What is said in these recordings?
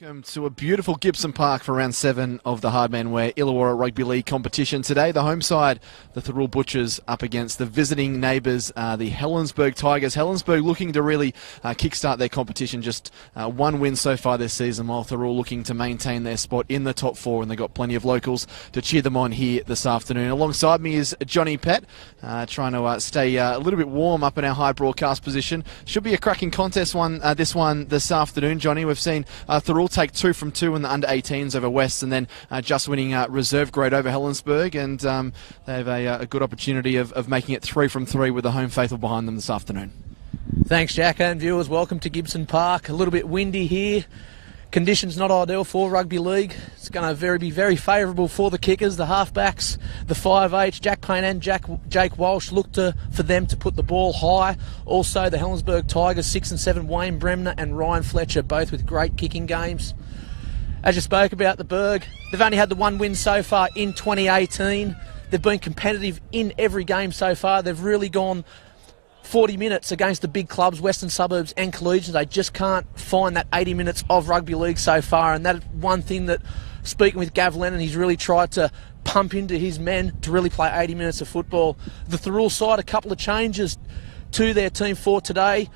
Welcome to a beautiful Gibson Park for round 7 of the Hardman Wear Illawarra Rugby League competition today. The home side, the Thirroul Butchers, up against the visiting neighbours, the Helensburgh Tigers. Helensburgh looking to really kickstart their competition. Just one win so far this season, while Thirroul looking to maintain their spot in the top 4, and they've got plenty of locals to cheer them on here this afternoon. Alongside me is Johnny Pett, trying to stay a little bit warm up in our high broadcast position. Should be a cracking contest this afternoon, Johnny. We've seen Thirroul take 2 from 2 in the under-18s over West, and then just winning reserve grade over Helensburgh, and they have a good opportunity of making it 3 from 3 with the home faithful behind them this afternoon. Thanks, Jack, and viewers. Welcome to Gibson Park. A little bit windy here. Conditions not ideal for rugby league. It's going to be very favourable for the kickers, the halfbacks, the 5'8", Jack Payne and Jake Walsh. Look for them to put the ball high. Also, the Helensburgh Tigers, 6 and 7, Wayne Bremner and Ryan Fletcher, both with great kicking games. As you spoke about, the Berg, they've only had the one win so far in 2018. They've been competitive in every game so far. They've really gone 40 minutes against the big clubs, Western Suburbs and Collegians. They just can't find that 80 minutes of rugby league so far, and that's one thing that, speaking with Gav Lennon, he's really tried to pump into his men to really play 80 minutes of football. The Thirroul side, a couple of changes to their team for today.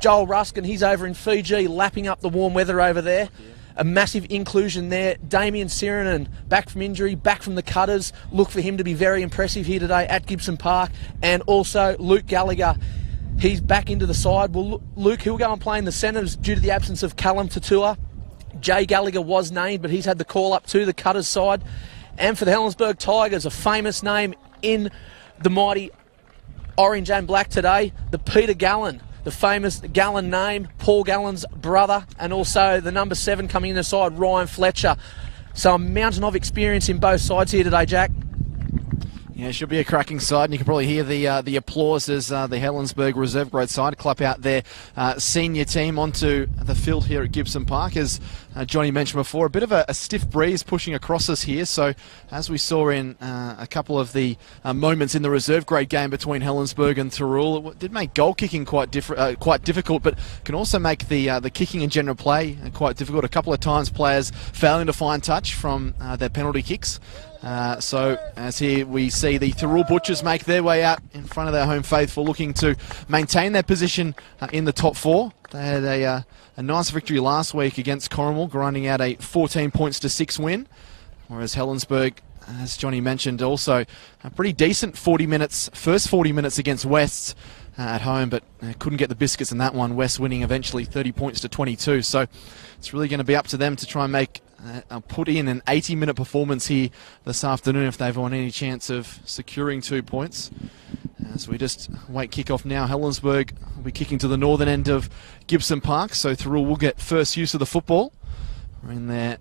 Joel Ruskin, he's over in Fiji, lapping up the warm weather over there. A massive inclusion there. Damien Sirenen, back from injury, back from the Cutters. Look for him to be very impressive here today at Gibson Park. And also Luke Gallagher, he's back into the side. Well, Luke, he'll go and play in the centres due to the absence of Callum Tatua. Jay Gallagher was named, but he's had the call up to the Cutters side. And for the Helensburgh Tigers, a famous name in the mighty orange and black today, the Peter Gallen. The famous Gallen name, Paul Gallen's brother, and also the number 7 coming in the side, Ryan Fletcher. So a mountain of experience in both sides here today, Jack. Yeah, it should be a cracking side, and you can probably hear the applause as the Helensburgh reserve grade side clap out their senior team onto the field here at Gibson Park. As Johnny mentioned before, a bit of a stiff breeze pushing across us here. So as we saw in a couple of the moments in the reserve grade game between Helensburgh and Thirroul, it did make goal kicking quite difficult, but can also make the kicking and general play quite difficult. A couple of times players failing to find touch from their penalty kicks. So as here we see the Thirroul Butchers make their way out in front of their home faithful, looking to maintain their position in the top 4. They had a nice victory last week against Corrimal, grinding out a 14 points to 6 win, whereas Helensburgh, as Johnny mentioned, also a pretty decent first 40 minutes against West at home, but couldn't get the biscuits in that one. West winning eventually 30 points to 22. So it's really going to be up to them to try and put in an 80-minute performance here this afternoon if they've won any chance of securing 2 points. As we just wait kick-off now, Helensburgh will be kicking to the northern end of Gibson Park, so Thirroul will get first use of the football. We're in their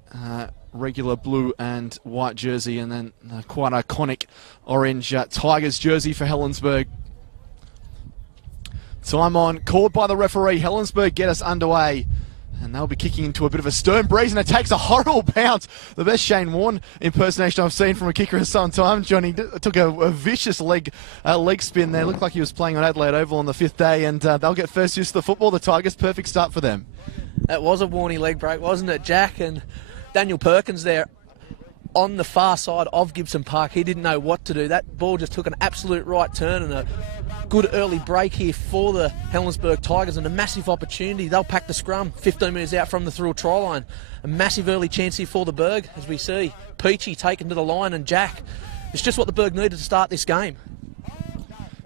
regular blue and white jersey, and then quite iconic orange Tigers jersey for Helensburgh. Time on, called by the referee. Helensburgh get us underway. And they'll be kicking into a bit of a stern breeze, and it takes a horrible bounce. The best Shane Warne impersonation I've seen from a kicker in some time. Johnny took a vicious leg spin there. Looked like he was playing on Adelaide Oval on the 5th day, and they'll get first use of the football. The Tigers, perfect start for them. That was a Warney leg break, wasn't it, Jack? And Daniel Perkins there on the far side of Gibson Park. He didn't know what to do. That ball just took an absolute right turn, and a good early break here for the Helensburgh Tigers, and a massive opportunity. They'll pack the scrum 15 metres out from the Thirroul try line. A massive early chance here for the Berg, as we see Peachy taken to the line, and Jack. It's just what the Berg needed to start this game.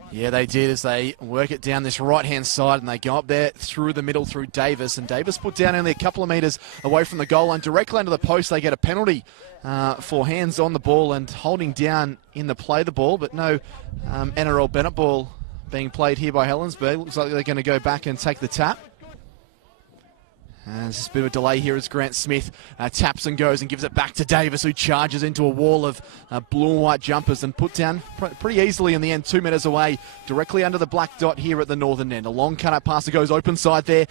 Yeah, they did, as they work it down this right-hand side, and they go up there through the middle through Davis, and Davis put down only a couple of metres away from the goal line. Directly under the post, they get a penalty for hands on the ball and holding down in the play the ball, but no NRL Bennett ball being played here by Helensburgh. Looks like they're going to go back and take the tap. And there's just a bit of a delay here as Grant Smith taps and goes and gives it back to Davis, who charges into a wall of blue and white jumpers and put down pretty easily in the end, 2 metres away, directly under the black dot here at the northern end. A long cut-up pass that goes open side there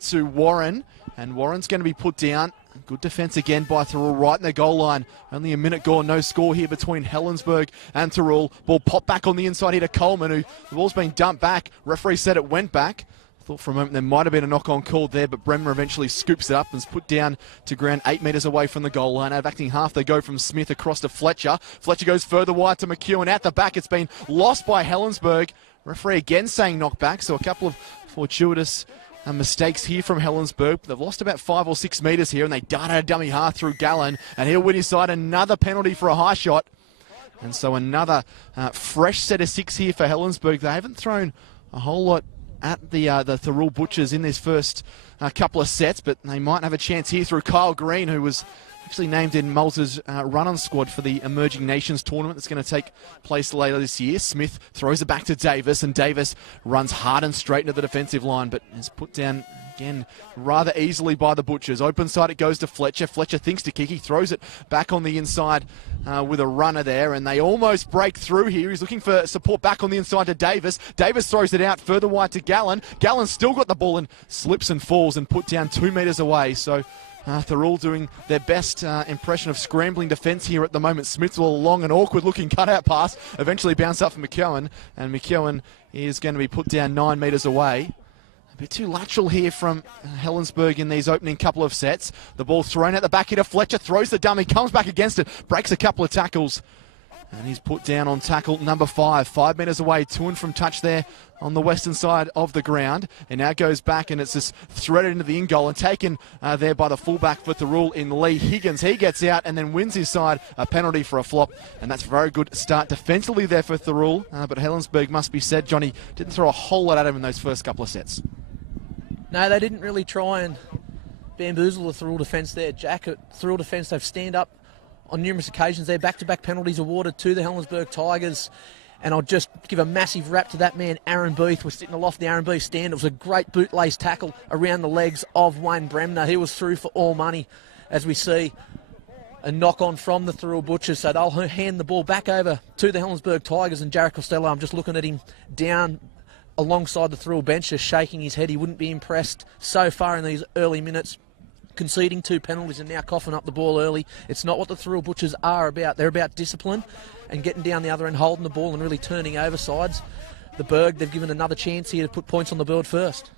to Warren, and Warren's going to be put down. Good defence again by Thirroul right in their goal line. Only a minute gone, no score here between Helensburgh and Thirroul. Ball popped back on the inside here to Coleman, who the ball's been dumped back. Referee said it went back. Thought for a moment there might have been a knock-on call there, but Bremner eventually scoops it up and is put down to ground 8 metres away from the goal line. Out of acting half, they go from Smith across to Fletcher. Fletcher goes further wide to McEwen. At the back, it's been lost by Helensburgh. Referee again saying knockback, so a couple of fortuitous mistakes here from Helensburgh. They've lost about 5 or 6 metres here, and they dart a dummy half through Gallen, and he'll win his side. Another penalty for a high shot. And so another fresh set of 6 here for Helensburgh. They haven't thrown a whole lot at the Thirroul Butchers in this first couple of sets, but they might have a chance here through Kyle Green, who was actually named in Mulz's run-on squad for the Emerging Nations tournament that's going to take place later this year. Smith throws it back to Davis, and Davis runs hard and straight into the defensive line, but is put down again rather easily by the Butchers. Open side, it goes to Fletcher. Fletcher thinks to kick. He throws it back on the inside with a runner there, and they almost break through here. He's looking for support back on the inside to Davis. Davis throws it out further wide to Gallen. Gallen's still got the ball and slips and falls and put down 2 metres away. So Thirroul doing their best impression of scrambling defence here at the moment. Smith's a long and awkward looking cutout pass. Eventually bounced up for McEwen, and McEwen is going to be put down 9 metres away. A bit too lateral here from Helensburgh in these opening couple of sets. The ball thrown at the back here to Fletcher, throws the dummy, comes back against it, breaks a couple of tackles. And he's put down on tackle number 5. 5 metres away, to and from touch there on the western side of the ground. And now goes back, and it's just threaded into the in-goal and taken there by the fullback for Thirroul in Lee Higgins. He gets out and then wins his side a penalty for a flop. And that's a very good start defensively there for Thirroul. But Helensburgh, must be said, Johnny, didn't throw a whole lot at him in those first couple of sets. No, they didn't really try and bamboozle the Thirroul defence there. Jack, at Thirroul defence, they've stand up on numerous occasions there. Back-to-back penalties awarded to the Helensburgh Tigers. And I'll just give a massive rap to that man, Aaron Beath. We're sitting aloft the Aaron Beath stand. It was a great bootlace tackle around the legs of Wayne Bremner. He was through for all money, as we see a knock-on from the Thirroul Butchers. So they'll hand the ball back over to the Helensburgh Tigers. And Jarrett Costello, I'm just looking at him down alongside the Thirroul bench, just shaking his head. He wouldn't be impressed so far in these early minutes, conceding 2 penalties and now coughing up the ball early. It's not what the Thirroul Butchers are about. They're about discipline and getting down the other end, holding the ball and really turning over sides. The Berg, they've given another chance here to put points on the board first.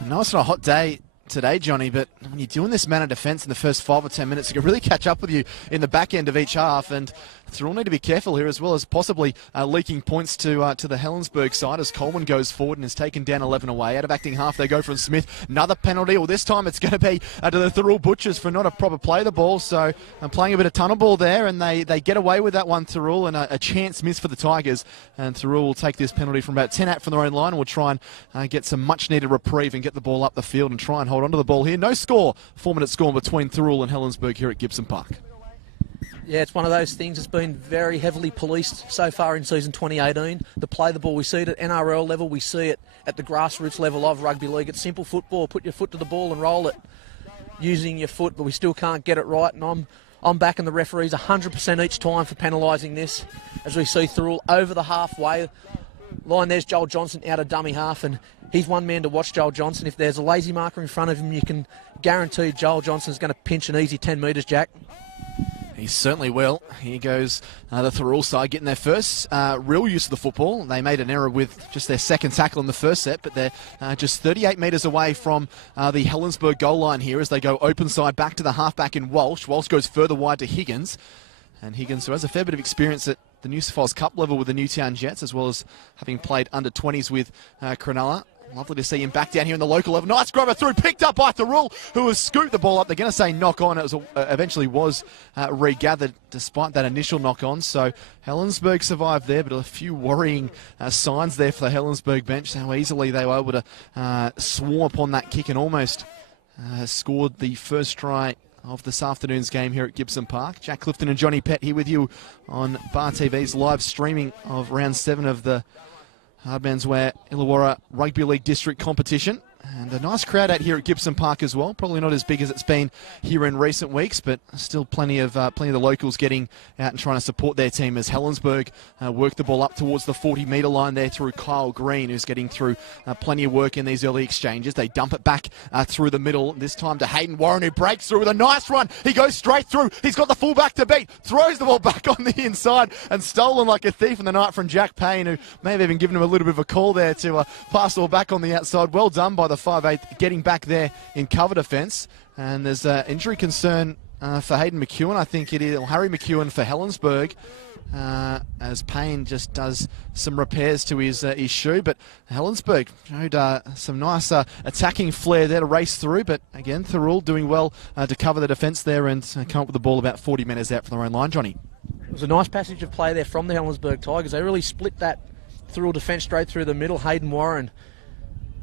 I know it's not a hot day today, Johnny, but when you're doing this man of defence in the first 5 or 10 minutes, it can really catch up with you in the back end of each half, and Thirroul need to be careful here, as well as possibly leaking points to the Helensburgh side as Coleman goes forward and is taken down 11 away. Out of acting half, they go from Smith. Another penalty. Well, this time it's going to be to the Thirroul Butchers for not a proper play of the ball. So playing a bit of tunnel ball there, and they get away with that one, Thirroul, and a chance miss for the Tigers. And Thirroul will take this penalty from about 10 out from their own line, and will try and get some much-needed reprieve and get the ball up the field and try and hold on to the ball here. No score. 4-minute score between Thirroul and Helensburgh here at Gibson Park. Yeah, it's one of those things that's been very heavily policed so far in season 2018. The play the ball, we see it at NRL level, we see it at the grassroots level of rugby league. It's simple football, put your foot to the ball and roll it using your foot, but we still can't get it right. And I'm backing the referees 100% each time for penalising this, as we see Thirroul over the halfway line. There's Joel Johnson out of dummy half, and he's one man to watch, Joel Johnson. If there's a lazy marker in front of him, you can guarantee Joel Johnson's going to pinch an easy 10 metres, Jack. He certainly will. Here goes the Thirroul side getting their first real use of the football. They made an error with just their second tackle in the first set, but they're just 38 metres away from the Helensburgh goal line here as they go open side back to the halfback in Walsh. Walsh goes further wide to Higgins. And Higgins, who has a fair bit of experience at the New South Wales Cup level with the Newtown Jets, as well as having played under 20s with Cronulla. Lovely to see him back down here in the local level. Nice grubber through, picked up by Thirroul, who has scooped the ball up. They're going to say knock on. It was eventually was regathered despite that initial knock on. So Helensburgh survived there, but a few worrying signs there for the Helensburgh bench. How easily they were able to swarm upon that kick and almost scored the first try of this afternoon's game here at Gibson Park. Jack Clifton and Johnny Pett here with you on Bar TV's live streaming of round 7 of the Hardman's Wear Illawarra Rugby League District competition. And a nice crowd out here at Gibson Park as well. Probably not as big as it's been here in recent weeks, but still plenty of the locals getting out and trying to support their team as Helensburgh work the ball up towards the 40-metre line there through Kyle Green, who's getting through plenty of work in these early exchanges. They dump it back through the middle, this time to Hayden Warren, who breaks through with a nice run. He goes straight through. He's got the fullback to beat, throws the ball back on the inside and stolen like a thief in the night from Jack Payne, who may have even given him a little bit of a call there to pass the ball back on the outside. Well done by the 5'8", getting back there in cover defence. And there's injury concern for Hayden McEwen, I think it is, or Harry McEwen for Helensburgh, as Payne just does some repairs to his shoe. But Helensburgh showed some nice attacking flair there to race through. But again, Thirroul doing well to cover the defence there and come up with the ball about 40 metres out from their own line, Johnny. It was a nice passage of play there from the Helensburgh Tigers. They really split that Thirroul defence straight through the middle. Hayden Warren,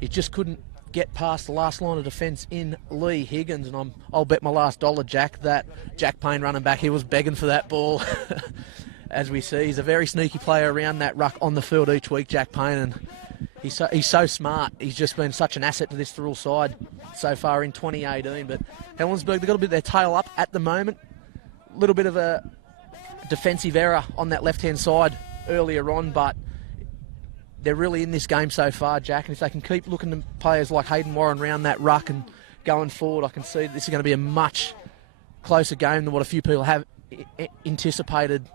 he just couldn't get past the last line of defence in Lee Higgins, and I'll bet my last dollar, Jack, that Jack Payne running back, he was begging for that ball. As we see, he's a very sneaky player around that ruck on the field each week, Jack Payne, and he's so smart. He's just been such an asset to this Thirroul side so far in 2018. But Helensburgh, they've got a bit of their tail up at the moment. A little bit of a defensive error on that left-hand side earlier on, but they're really in this game so far, Jack, and if they can keep looking at players like Hayden Warren around that ruck and going forward, I can see that this is going to be a much closer game than what a few people have anticipated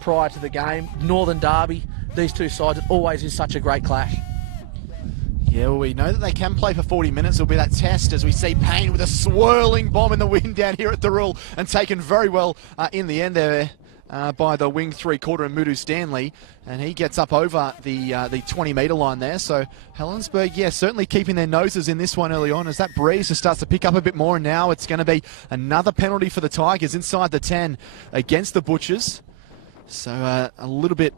prior to the game. Northern Derby, these two sides, it always is such a great clash. Yeah, well, we know that they can play for 40 minutes. It'll be that test as we see Payne with a swirling bomb in the wind down here at Thirroul and taken very well in the end there. By the wing three-quarter and Mudu Stanley, and he gets up over the 20-metre line there. So Helensburgh, yeah, certainly keeping their noses in this one early on as that breeze just starts to pick up a bit more, and now it's going to be another penalty for the Tigers inside the 10 against the Butchers. So a little bit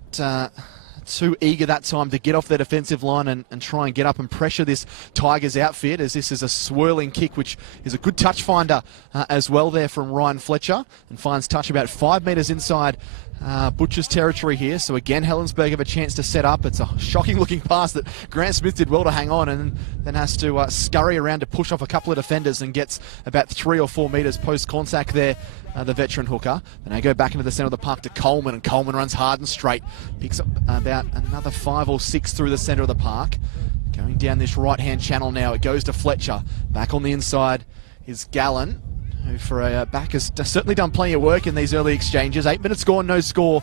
too eager that time to get off their defensive line and try and get up and pressure this Tigers outfit, as this is a swirling kick, which is a good touch finder as well there from Ryan Fletcher, and finds touch about 5 metres inside Butcher's territory here. So again, Helensburgh have a chance to set up. It's a shocking looking pass that Grant Smith did well to hang on, and then has to scurry around to push off a couple of defenders and gets about 3 or 4 metres post contact there, the veteran hooker. Then they go back into the centre of the park to Coleman, and Coleman runs hard and straight, picks up about another 5 or 6 through the centre of the park. Going down this right hand channel now, it goes to Fletcher. Back on the inside is Gallen, who for a back has certainly done plenty of work in these early exchanges. 8 minutes gone, no score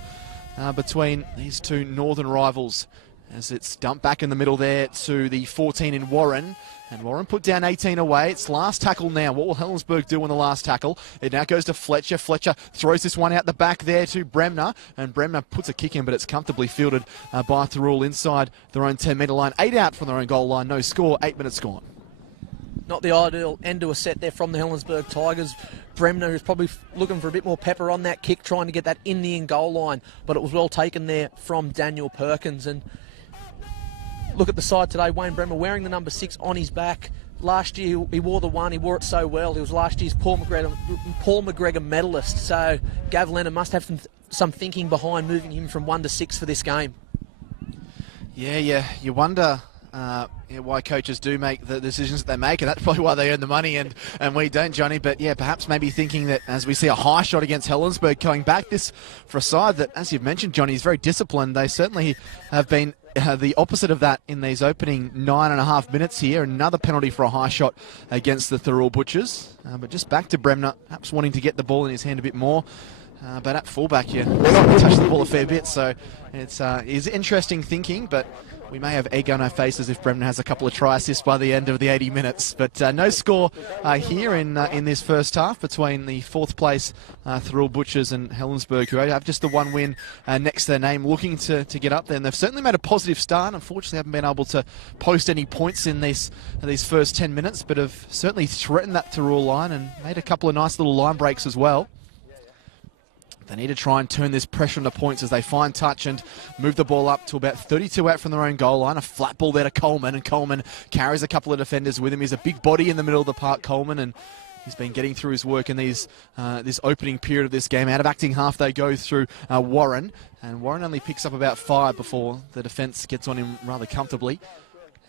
between these two northern rivals, as it's dumped back in the middle there to the 14 in Warren. And Warren put down 18 away. It's last tackle now. What will Helensburgh do on the last tackle? It now goes to Fletcher. Fletcher throws this one out the back there to Bremner, and Bremner puts a kick in, but it's comfortably fielded by Thirroul inside their own 10-metre line. 8 out from their own goal line, no score, 8 minutes gone. Not the ideal end to a set there from the Helensburgh Tigers. Bremner, who's probably looking for a bit more pepper on that kick, trying to get that in the in-goal line, but it was well taken there from Daniel Perkins. And look at the side today, Wayne Bremner wearing the number 6 on his back. Last year he wore the 1, he wore it so well. He was last year's Paul McGregor medalist, so Gav Lennon must have some thinking behind moving him from 1 to 6 for this game. Yeah, you wonder why coaches do make the decisions that they make, and that's probably why they earn the money and we don't, Johnny. But yeah, perhaps maybe thinking that as we see a high shot against Helensburgh coming back, this for a side that, as you've mentioned, Johnny, is very disciplined. They certainly have been the opposite of that in these opening 9.5 minutes here. Another penalty for a high shot against the Thirroul Butchers. But just back to Bremner, perhaps wanting to get the ball in his hand a bit more. But at fullback, you touch the ball a fair bit, so it's interesting thinking, but we may have egg on our faces if Bremner has a couple of try assists by the end of the 80 minutes. But no score here in this first half between the 4th place Thirroul Butchers and Helensburgh, who have just the 1 win next to their name, looking to get up there. And they've certainly made a positive start. Unfortunately, haven't been able to post any points in these first 10 minutes, but have certainly threatened that Thirroul line and made a couple of nice little line breaks as well. They need to try and turn this pressure into points as they find touch and move the ball up to about 32 out from their own goal line. A flat ball there to Coleman, and Coleman carries a couple of defenders with him. He's a big body in the middle of the park, Coleman, and he's been getting through his work in this opening period of this game. Out of acting half, they go through Warren, and Warren only picks up about 5 before the defence gets on him rather comfortably.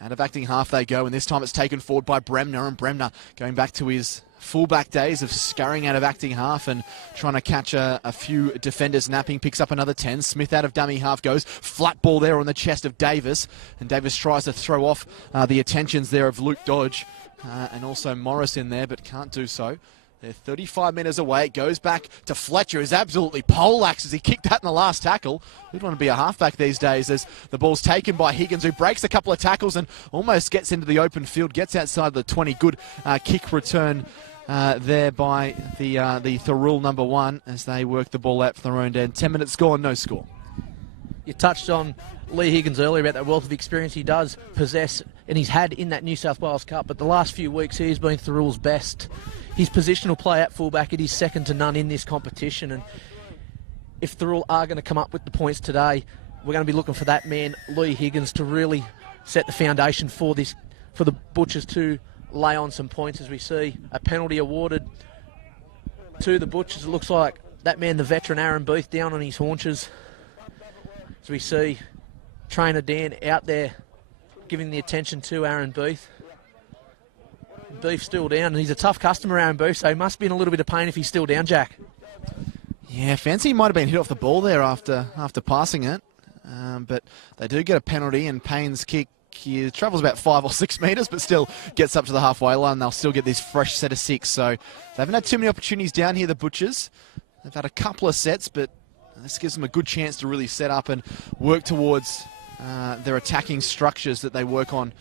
Out of acting half they go, and this time it's taken forward by Bremner, and Bremner going back to his fullback days of scurrying out of acting half and trying to catch a few defenders napping. Picks up another 10. Smith out of dummy half goes. Flat ball there on the chest of Davis, and Davis tries to throw off the attentions there of Luke Dodge and also Morris in there, but can't do so. They're 35 metres away. It goes back to Fletcher, who's absolutely poleaxes. He kicked that in the last tackle. Who'd want to be a halfback these days as the ball's taken by Higgins, who breaks a couple of tackles and almost gets into the open field, gets outside the 20. Good kick return there by the Thirroul number 1 as they work the ball out for their own end. 10 minutes gone, no score. You touched on Lee Higgins earlier about that wealth of experience he does possess and he's had in that New South Wales Cup, but the last few weeks he's been Thirroul's best. His positional play at fullback, it is second to none in this competition, and if Thirroul are going to come up with the points today, we're going to be looking for that man, Lee Higgins, to really set the foundation for this, for the Butchers to lay on some points. As we see a penalty awarded to the Butchers, it looks like that man, the veteran Aaron Booth, down on his haunches. As we see trainer Dan out there giving the attention to Aaron Booth. Booth's still down, and he's a tough customer, Aaron Booth, so he must be in a little bit of pain if he's still down, Jack. Yeah, fancy might have been hit off the ball there after passing it, but they do get a penalty, and Payne's kick, he travels about 5 or 6 metres, but still gets up to the halfway line. They'll still get this fresh set of 6, so they haven't had too many opportunities down here, the Butchers. They've had a couple of sets, but this gives them a good chance to really set up and work towards their attacking structures that they work on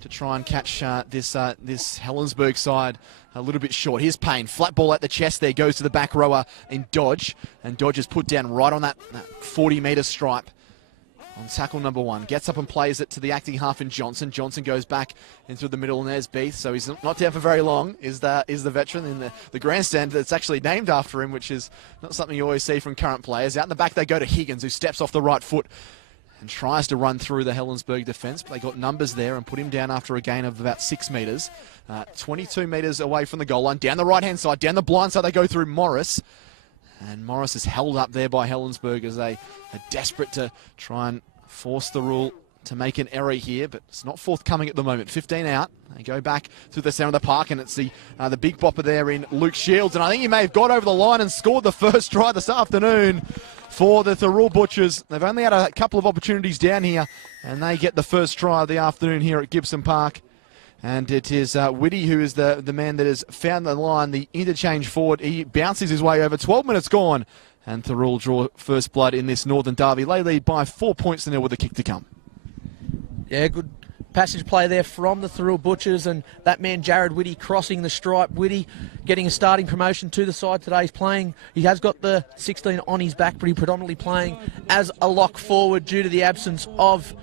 to try and catch this Helensburgh side a little bit short. Here's Payne, flat ball at the chest there, goes to the back rower in Dodge, and Dodge is put down right on that 40-metre stripe on tackle number 1. Gets up and plays it to the acting half in Johnson. Johnson goes back into the middle, and there's Beath, so he's not down for very long, is the veteran in the grandstand that's actually named after him, which is not something you always see from current players. Out in the back they go to Higgins, who steps off the right foot and tries to run through the Helensburgh defence, but they got numbers there and put him down after a gain of about 6 metres. 22 metres away from the goal line. Down the right-hand side, down the blind side, they go through Morris. And Morris is held up there by Helensburgh as they are desperate to try and force the rule to make an error here, but it's not forthcoming at the moment. 15 out. They go back to the centre of the park, and it's the big bopper there in Luke Shields. And I think he may have got over the line and scored the first try this afternoon for the Thirroul Butchers. They've only had a couple of opportunities down here, and they get the first try of the afternoon here at Gibson Park. And it is Whitty who is the man that has found the line, the interchange forward. He bounces his way over. 12 minutes gone, and Thirroul draw first blood in this Northern Derby. They lead by 4 points to nil with a kick to come. Yeah, good passage play there from the Thirroul Butchers, and that man Jared Whitty crossing the stripe. Whitty getting a starting promotion to the side today. He's playing, he has got the 16 on his back, but he's predominantly playing as a lock forward due to the absence of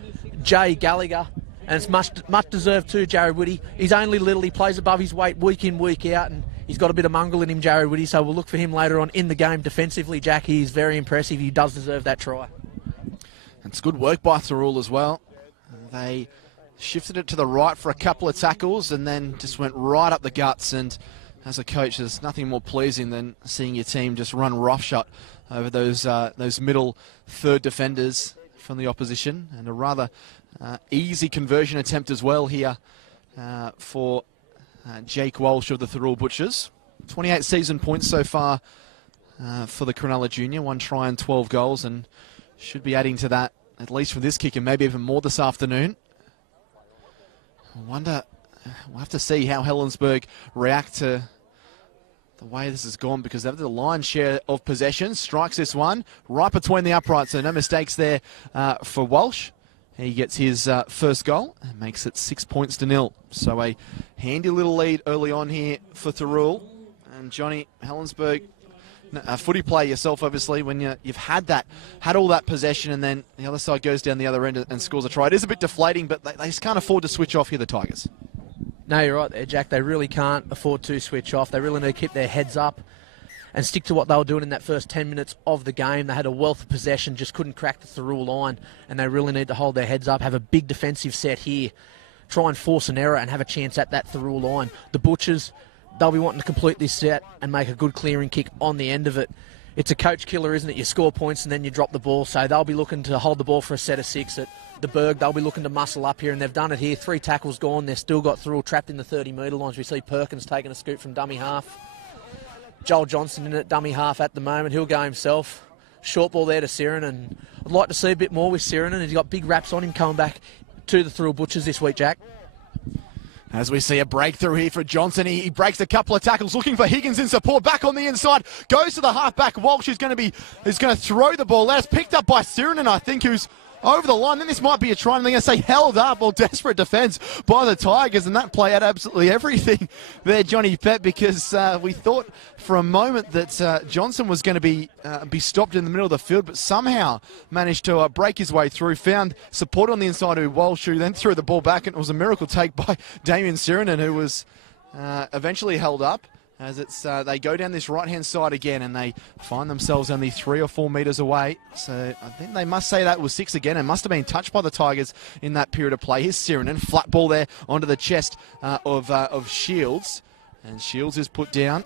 Jay Gallagher. And it's much deserved too, Jared Whitty. He's only little, he plays above his weight week in, week out, and he's got a bit of mongrel in him, Jared Whitty, so we'll look for him later on in the game defensively. Jack, he's very impressive. He does deserve that try. It's good work by Thirroul as well. They shifted it to the right for a couple of tackles and then just went right up the guts. And as a coach, there's nothing more pleasing than seeing your team just run roughshod over those middle third defenders from the opposition. And a rather easy conversion attempt as well here for Jake Walsh of the Thirroul Butchers. 28 season points so far for the Cronulla Junior. 1 try and 12 goals, and should be adding to that at least from this kick and maybe even more this afternoon. I wonder, we'll have to see how Helensburgh react to the way this has gone, because they have the lion's share of possession. Strikes this one right between the uprights, so no mistakes there for Walsh. He gets his first goal and makes it 6 points to nil. So a handy little lead early on here for Thirroul. And Johnny, Helensburgh, a footy play yourself, obviously, when you've had all that possession and then the other side goes down the other end and scores a try. It is a bit deflating, but they just can't afford to switch off here, the Tigers. No, you're right there, Jack. They really can't afford to switch off. They really need to keep their heads up and stick to what they were doing in that first 10 minutes of the game. They had a wealth of possession, just couldn't crack the Thirroul line, and they really need to hold their heads up, have a big defensive set here, try and force an error and have a chance at that Thirroul line. The Butchers, they'll be wanting to complete this set and make a good clearing kick on the end of it. It's a coach killer, isn't it? You score points and then you drop the ball, so they'll be looking to hold the ball for a set of 6 at the Berg, they'll be looking to muscle up here, and they've done it here. 3 tackles gone. They've still got Thirroul trapped in the 30-metre lines. We see Perkins taking a scoot from dummy half. Joel Johnson in at dummy half at the moment. He'll go himself. Short ball there to Siren, and I'd like to see a bit more with Siren, and he's got big wraps on him coming back to the Thirroul Butchers this week, Jack. As we see a breakthrough here for Johnson, he breaks a couple of tackles, looking for Higgins in support, back on the inside, goes to the half-back. Walsh is going to throw the ball out. It's picked up by Sirenin, I think, who's over the line. Then this might be a try, and they're going to say held up or desperate defence by the Tigers, and that play had absolutely everything there, Johnny Pett, because we thought for a moment that Johnson was going to be stopped in the middle of the field, but somehow managed to break his way through, found support on the inside of Walsh, who then threw the ball back, and it was a miracle take by Damien Sirenin, who was eventually held up. As they go down this right-hand side again, and they find themselves only 3 or 4 metres away. So I think they must say that was 6 again, and must have been touched by the Tigers in that period of play. Here's Sirenin, flat ball there onto the chest of Shields, and Shields is put down.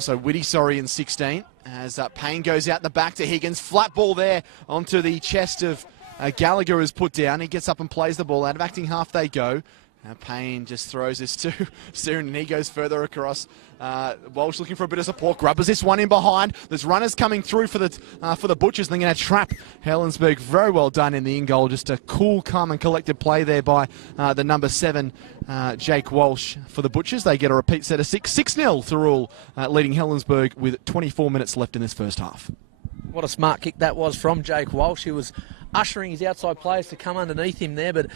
So Whitty, in 16, as Payne goes out the back to Higgins. Flat ball there onto the chest of Gallagher is put down. He gets up and plays the ball out of acting half they go. Payne just throws this to Siren, and he goes further across. Walsh looking for a bit of support. Grubbers this one in behind. There's runners coming through for the Butchers, and they're going to trap Helensburgh. Very well done in the in-goal. Just a cool, calm and collected play there by the number 7, Jake Walsh, for the Butchers. They get a repeat set of 6-0 Thirroul, leading Helensburgh with 24 minutes left in this first half. What a smart kick that was from Jake Walsh. He was ushering his outside players to come underneath him there, but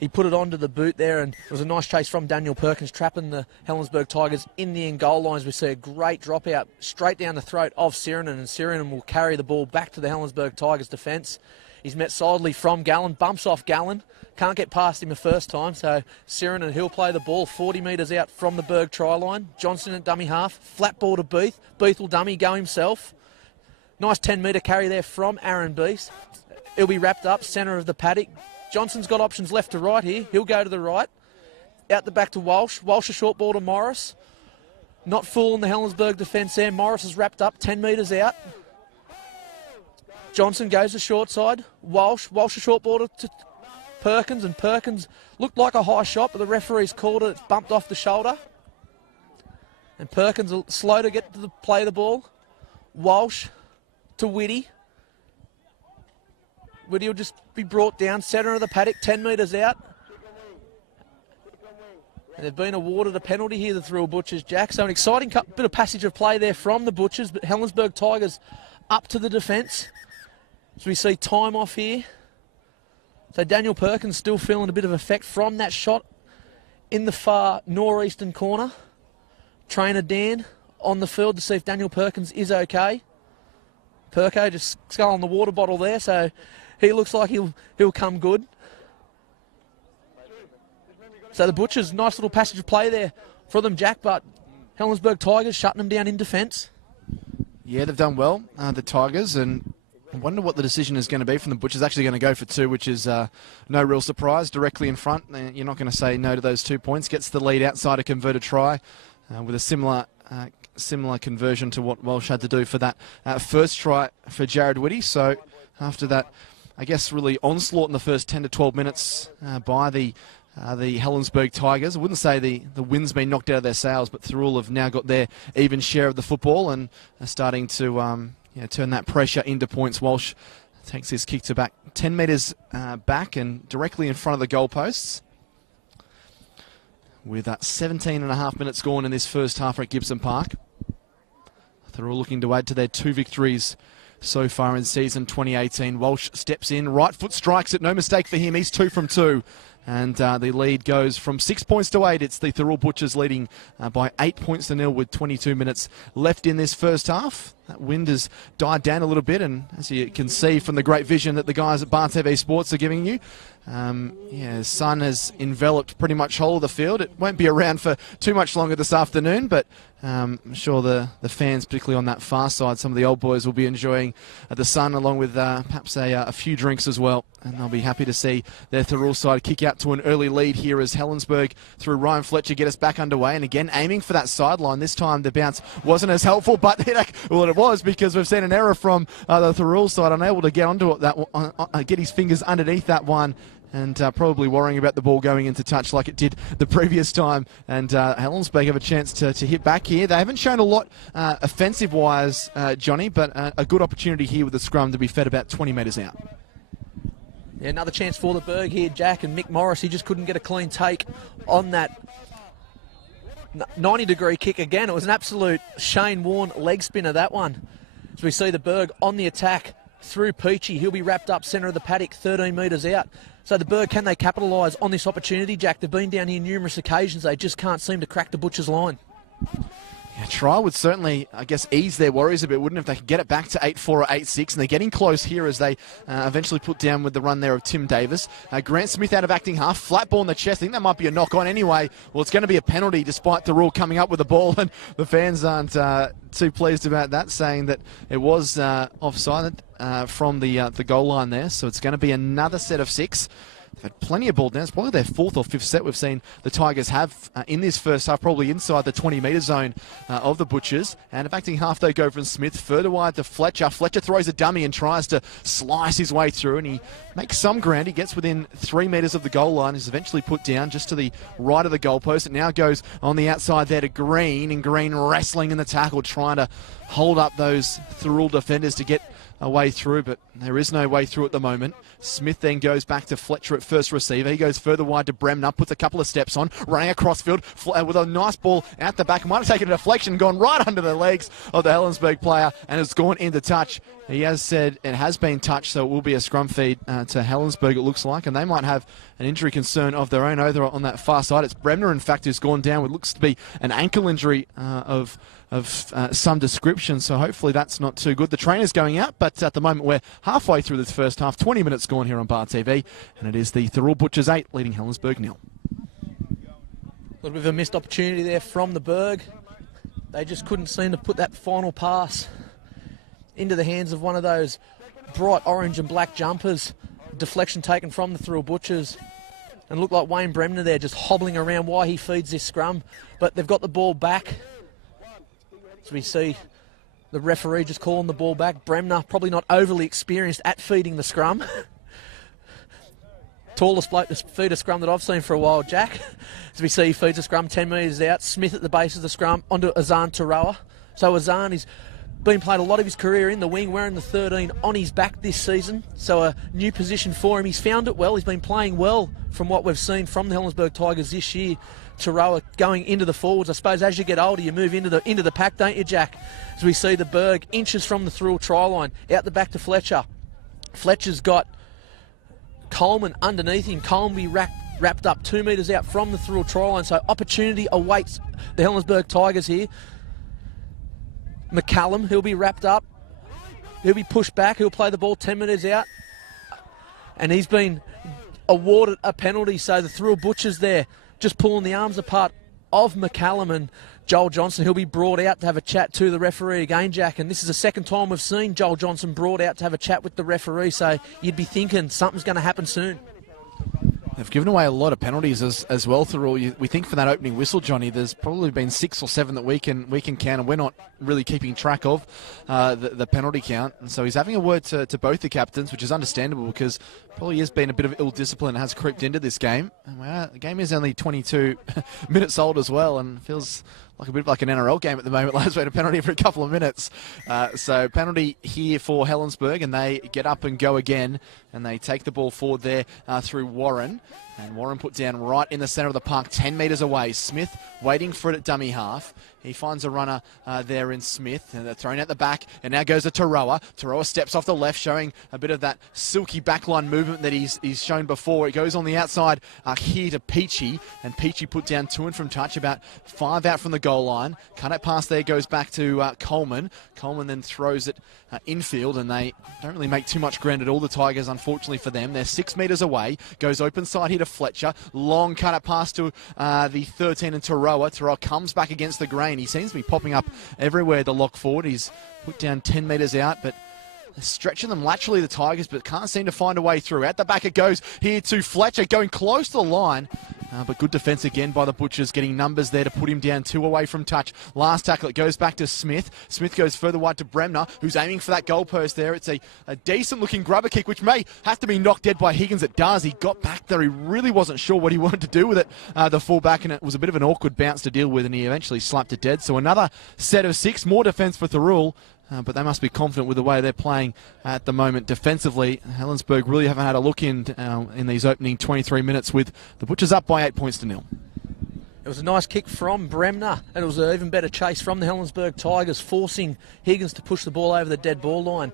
he put it onto the boot there, and it was a nice chase from Daniel Perkins, trapping the Helensburgh Tigers in the end goal lines. We see a great dropout straight down the throat of Sirenin, and Sirenin will carry the ball back to the Helensburgh Tigers defence. He's met solidly from Gallen, bumps off Gallen, can't get past him the first time, so Sirenin, he'll play the ball 40 metres out from the Berg try line. Johnson at dummy half, flat ball to Beath. Beath will dummy, go himself. Nice 10-metre carry there from Aaron Beast. He'll be wrapped up, centre of the paddock. Johnson's got options left to right here. He'll go to the right. Out the back to Walsh. Walsh a short ball to Morris. Not full in the Helensburgh defence there. Morris is wrapped up 10 metres out. Johnson goes to short side. Walsh a short ball to Perkins, and Perkins looked like a high shot, but the referee's called it. It's bumped off the shoulder. And Perkins slow to get to play the ball. Walsh to Whitty. Whitty will just be brought down, centre of the paddock, 10 metres out. And they've been awarded a penalty here, the Thirroul Butchers, Jack. So an exciting bit of passage of play there from the Butchers, but Helensburgh Tigers up to the defence. So we see time off here. So Daniel Perkins still feeling a bit of effect from that shot in the far northeastern corner. Trainer Dan on the field to see if Daniel Perkins is okay. Perko just sculling the water bottle there, so he looks like he'll come good. So the Butchers, nice little passage of play there for them, Jack, but Helensburgh Tigers shutting them down in defence. Yeah, they've done well, the Tigers, and I wonder what the decision is going to be from the Butchers. Actually going to go for 2, which is no real surprise. Directly in front, you're not going to say no to those 2 points. Gets the lead outside a converted try with a similar conversion to what Walsh had to do for that first try for Jared Whitty. So after that, I guess really onslaught in the first 10 to 12 minutes by the Helensburgh Tigers. I wouldn't say the wind's been knocked out of their sails, but Thirroul have now got their even share of the football and are starting to turn that pressure into points. Walsh takes his kick to back 10 metres back and directly in front of the goalposts. With 17.5 minutes gone in this first half at Gibson Park. They're all looking to add to their 2 victories so far in season 2018. Walsh steps in, right foot strikes it, no mistake for him. He's 2 from 2. And the lead goes from 6 points to 8. It's the Thirroul Butchers leading by 8 points to 0 with 22 minutes left in this first half. That wind has died down a little bit, and as you can see from the great vision that the guys at Bar TV Sports are giving you, Yeah, the sun has enveloped pretty much whole of the field. It won't be around for too much longer this afternoon, but I'm sure the fans, particularly on that far side, some of the old boys will be enjoying the sun along with perhaps a few drinks as well. And they'll be happy to see their Thirroul side kick out to an early lead here as Helensburgh through Ryan Fletcher get us back underway. And again, aiming for that sideline. This time the bounce wasn't as helpful, but it was, because we've seen an error from the Thirroul side, unable to get onto it, get his fingers underneath that one. And probably worrying about the ball going into touch like it did the previous time. And Helensburgh have a chance to hit back here. They haven't shown a lot offensive-wise, Johnny, but a good opportunity here with the scrum to be fed about 20 metres out. Yeah, another chance for the Berg here, Jack, and Mick Morris. He just couldn't get a clean take on that 90-degree kick again. It was an absolute Shane Warne leg spinner, that one. As we see the Berg on the attack through Peachy. He'll be wrapped up centre of the paddock, 13 metres out. So the Berg, can they capitalise on this opportunity, Jack? They've been down here numerous occasions. They just can't seem to crack the butcher's line. Yeah, try would certainly, I guess, ease their worries a bit, wouldn't it, if they could get it back to 8-4 or 8-6, and they're getting close here as they eventually put down with the run there of Tim Davis. Grant Smith out of acting half, flat ball in the chest. I think that might be a knock-on anyway. Well, it's going to be a penalty despite the rule coming up with the ball, and the fans aren't too pleased about that, saying that it was offside from the goal line there, so it's going to be another set of 6. They've had plenty of ball down. It's probably their 4th or 5th set we've seen the Tigers have in this first half, probably inside the 20-metre zone of the Butchers. And if acting half, they go from Smith further wide to Fletcher. Fletcher throws a dummy and tries to slice his way through, and he makes some ground. He gets within 3 metres of the goal line. He's eventually put down just to the right of the goalpost. It now goes on the outside there to Green, and Green wrestling in the tackle, trying to hold up those Thirroul defenders to get a way through, but there is no way through at the moment. Smith then goes back to Fletcher at first receiver. He goes further wide to Bremner, puts a couple of steps on, running across field with a nice ball out the back. Might have taken a deflection, gone right under the legs of the Helensburgh player, and it's gone into touch. He has said it has been touched, so it will be a scrum feed to Helensburgh, it looks like, and they might have an injury concern of their own over on that far side. It's Bremner, in fact, who's gone down with looks to be an ankle injury of some description, so hopefully that's not too good. The trainer's going out, but at the moment we're halfway through this first half, 20 minutes gone here on Bar TV, and it is the Thirroul Butchers 8 leading Helensburgh 0. A little bit of a missed opportunity there from the Berg. They just couldn't seem to put that final pass into the hands of one of those bright orange and black jumpers. Deflection taken from the Thirroul Butchers. And looked like Wayne Bremner there just hobbling around why he feeds this scrum. But they've got the ball back. So we see the referee just calling the ball back. Bremner probably not overly experienced at feeding the scrum. Tallest bloke to feed a scrum that I've seen for a while, Jack. As we see he feeds a scrum 10 metres out. Smith at the base of the scrum onto Azan Thirroul. So Azan is been played a lot of his career in the wing, wearing the 13 on his back this season. So a new position for him. He's found it well. He's been playing well from what we've seen from the Helensburgh Tigers this year. Thirroul going into the forwards. I suppose as you get older, you move into the pack, don't you, Jack? As we see the Berg inches from the Thirroul try line, out the back to Fletcher. Fletcher's got Coleman underneath him. Coleman will be wrapped up 2 metres out from the Thirroul try line. So opportunity awaits the Helensburgh Tigers here. McCallum, he'll be wrapped up. He'll be pushed back. He'll play the ball 10 metres out. And he's been awarded a penalty. So the Thirroul Butchers there just pulling the arms apart of McCallum, and Joel Johnson. He'll be brought out to have a chat to the referee again, Jack. And this is the second time we've seen Joel Johnson brought out to have a chat with the referee. So you'd be thinking something's going to happen soon. They've given away a lot of penalties as well, Thirroul. We think for that opening whistle, Johnny, there's probably been 6 or 7 that we can count, and we're not really keeping track of the penalty count. And so he's having a word to both the captains, which is understandable because probably has been a bit of ill discipline and has creeped into this game. And the game is only 22 minutes old as well, and feels like a bit like an NRL game at the moment. Last wait a penalty for a couple of minutes. So penalty here for Helensburgh, and they get up and go again, and they take the ball forward there through Warren. And Warren put down right in the centre of the park, 10 metres away. Smith waiting for it at dummy half. He finds a runner there in Smith, and they're thrown out the back, and now goes to Thirroul. Thirroul steps off the left, showing a bit of that silky backline movement that he's shown before. It goes on the outside here to Peachy, and Peachy put down 2 in from touch, about 5 out from the goal line. Cut it past there, goes back to Coleman. Coleman then throws it infield, and they don't really make too much ground at all, the Tigers, unfortunately for them. They're 6 metres away. Goes open side here to Fletcher. Long cut it pass to the 13 and Thirroul. Thirroul comes back against the grain. He seems to be popping up everywhere, the lock forward. He's put down 10 metres out, but they're stretching them laterally, the Tigers, but can't seem to find a way through. At the back it goes here to Fletcher, going close to the line. But good defence again by the Butchers, getting numbers there to put him down, 2 away from touch. Last tackle, it goes back to Smith. Smith goes further wide to Bremner, who's aiming for that goalpost there. It's a decent-looking grubber kick, which may have to be knocked dead by Higgins. It does. He got back there. He really wasn't sure what he wanted to do with it, the fullback, and it was a bit of an awkward bounce to deal with, and he eventually slapped it dead. So another set of 6, more defence for Thirroul. But they must be confident with the way they're playing at the moment defensively. Helensburgh really haven't had a look in these opening 23 minutes, with the Butchers up by 8 points to 0. It was a nice kick from Bremner, and it was an even better chase from the Helensburgh Tigers, forcing Higgins to push the ball over the dead ball line.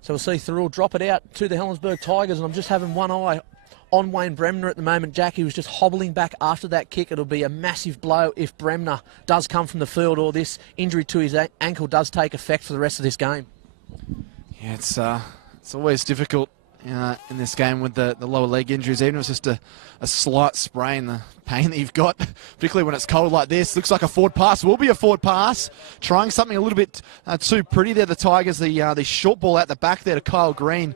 So we'll see Thirroul drop it out to the Helensburgh Tigers, and I'm just having one eye on Wayne Bremner at the moment. Jack, he was just hobbling back after that kick. It'll be a massive blow if Bremner does come from the field, or this injury to his ankle does take effect for the rest of this game. Yeah, it's always difficult in this game with the lower leg injuries, even if it's just a slight sprain, the pain that you've got, particularly when it's cold like this. Looks like a forward pass, will be a forward pass. Trying something a little bit too pretty there, the Tigers, the short ball out the back there to Kyle Green.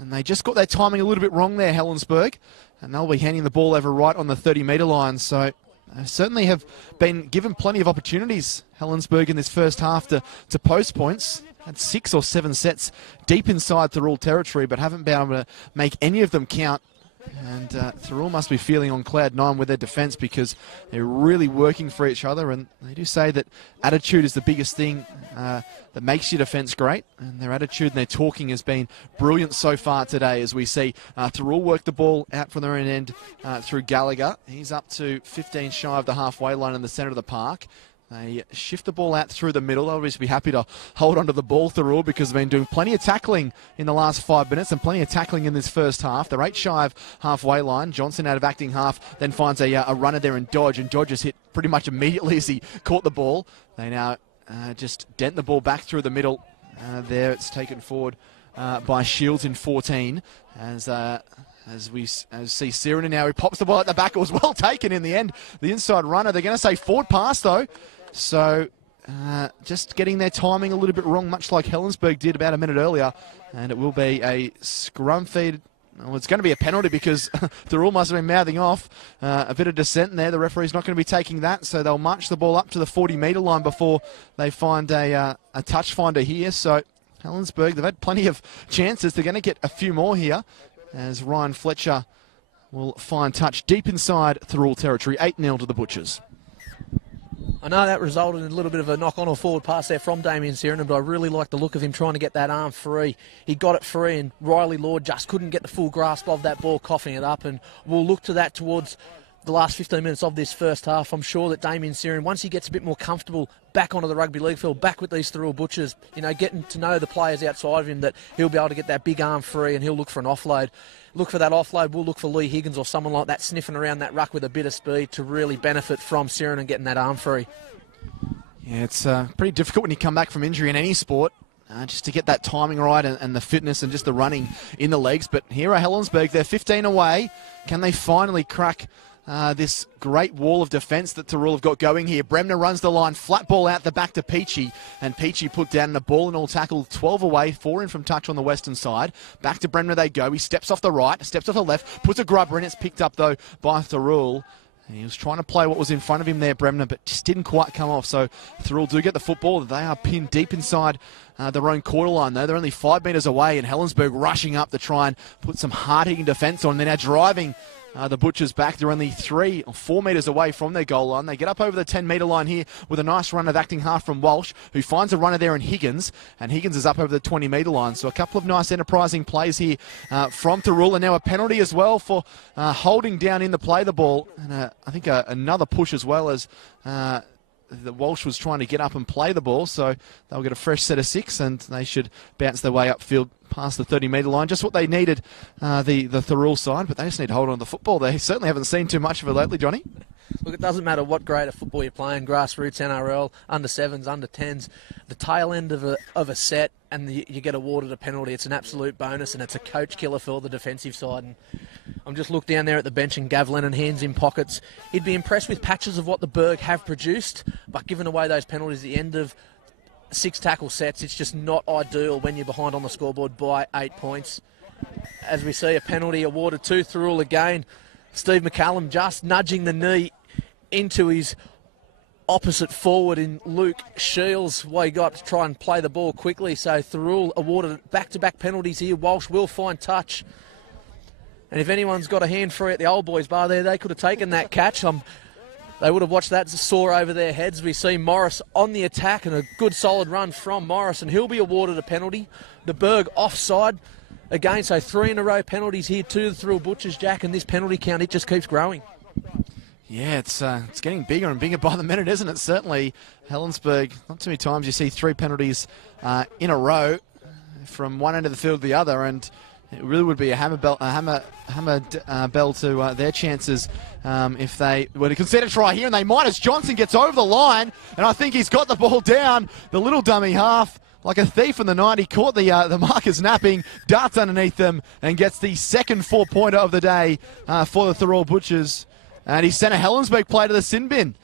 And they just got their timing a little bit wrong there, Helensburgh. And they'll be handing the ball over right on the 30-metre line. So they certainly have been given plenty of opportunities, Helensburgh, in this first half to post points. Had 6 or 7 sets deep inside Thirroul territory, but haven't been able to make any of them count. And Thirroul must be feeling on cloud 9 with their defence, because they're really working for each other, and they do say that attitude is the biggest thing that makes your defence great, and their attitude and their talking has been brilliant so far today, as we see Thirroul work the ball out from their own end through Gallagher. He's up to 15 shy of the halfway line in the centre of the park. They shift the ball out through the middle. They'll obviously be happy to hold onto the ball, Thirroul, because they've been doing plenty of tackling in the last 5 minutes and plenty of tackling in this first half. They're 8 shy of halfway line. Johnson out of acting half, then finds a runner there in Dodge, and Dodge is hit pretty much immediately as he caught the ball. They now just dent the ball back through the middle. There it's taken forward by Shields in 14 as we see Sirenin now, he pops the ball at the back. It was well taken in the end. The inside runner, they're going to say forward pass though. So just getting their timing a little bit wrong, much like Helensburgh did about a minute earlier. And it will be a scrum feed. Well, it's going to be a penalty, because Thirroul must have been mouthing off. A bit of dissent there. The referee's not going to be taking that, so they'll march the ball up to the 40-metre line before they find a touch finder here. So Helensburgh, they've had plenty of chances. They're going to get a few more here, as Ryan Fletcher will find touch deep inside Thirroul territory. 8-0 to the Butchers. I know that resulted in a little bit of a knock-on or forward pass there from Damien Sirenin, but I really like the look of him trying to get that arm free. He got it free, and Riley Lord just couldn't get the full grasp of that ball, coughing it up, and we'll look to that towards the last 15 minutes of this first half. I'm sure that Damien Sirenin, once he gets a bit more comfortable back onto the rugby league field, back with these Thirroul Butchers, getting to know the players outside of him, that he'll be able to get that big arm free, and he'll look for an offload. Look for that offload. We'll look for Lee Higgins or someone like that sniffing around that ruck with a bit of speed to really benefit from Sirenin getting that arm free. Yeah, it's pretty difficult when you come back from injury in any sport, just to get that timing right and the fitness and just the running in the legs. But here are Helensburgh. They're 15 away. Can they finally crack this great wall of defence that Thirroul have got going here? Bremner runs the line, flat ball out the back to Peachy, and Peachy put down a ball and all tackle, 12 away, 4 in from touch on the western side. Back to Bremner they go. He steps off the right, steps off the left, puts a grubber in. It's picked up though by Thirroul. He was trying to play what was in front of him there, Bremner, but just didn't quite come off. So Thirroul do get the football. They are pinned deep inside their own quarter line, though. They're only 5 metres away, and Helensburgh rushing up to try and put some hard-hitting defence on. They're now driving the Butchers back. They're only 3 or 4 metres away from their goal line. They get up over the 10-metre line here with a nice run of acting half from Walsh, who finds a runner there in Higgins, and Higgins is up over the 20-metre line. So a couple of nice enterprising plays here from Thirroul, and now a penalty as well for holding down in the play the ball, and I think another push as well, as the Walsh was trying to get up and play the ball. So they'll get a fresh set of 6, and they should bounce their way upfield past the 30-metre line. Just what they needed, the Thirroul side, but they just need to hold on to the football. They certainly haven't seen too much of it lately, Johnny. Look, it doesn't matter what grade of football you're playing, grassroots, NRL, under 7s, under 10s, the tail end of a set and you get awarded a penalty. It's an absolute bonus and it's a coach killer for the defensive side. And I'm just looked down there at the bench and Gav Lennon, hands in pockets. He'd be impressed with patches of what the Berg have produced, but giving away those penalties at the end of 6 tackle sets, it's just not ideal when you're behind on the scoreboard by 8 points. As we see a penalty awarded to Thirroul again, Steve McCallum just nudging the knee into his opposite forward in Luke Shields. Well, he got to try and play the ball quickly, so Thirroul awarded back-to-back penalties here. Walsh will find touch. And if anyone's got a hand free at the old boys bar there, they could have taken that catch. They would have watched that soar over their heads. We see Morris on the attack and a good solid run from Morris, and he'll be awarded a penalty. The Berg offside again, so 3 in a row penalties here to the Thirroul Butchers, Jack, and this penalty count, it just keeps growing. Yeah, it's getting bigger and bigger by the minute, isn't it? Certainly, Helensburgh, not too many times you see 3 penalties in a row from one end of the field to the other, and it really would be a hammer bell to their chances if they were to consider a try here, and they might as Johnson gets over the line, and I think he's got the ball down. The little dummy half, like a thief in the night, he caught the markers napping, darts underneath them, and gets the second 4-pointer of the day for the Thirroul Butchers. And he sent a Helensburgh play to the sin bin.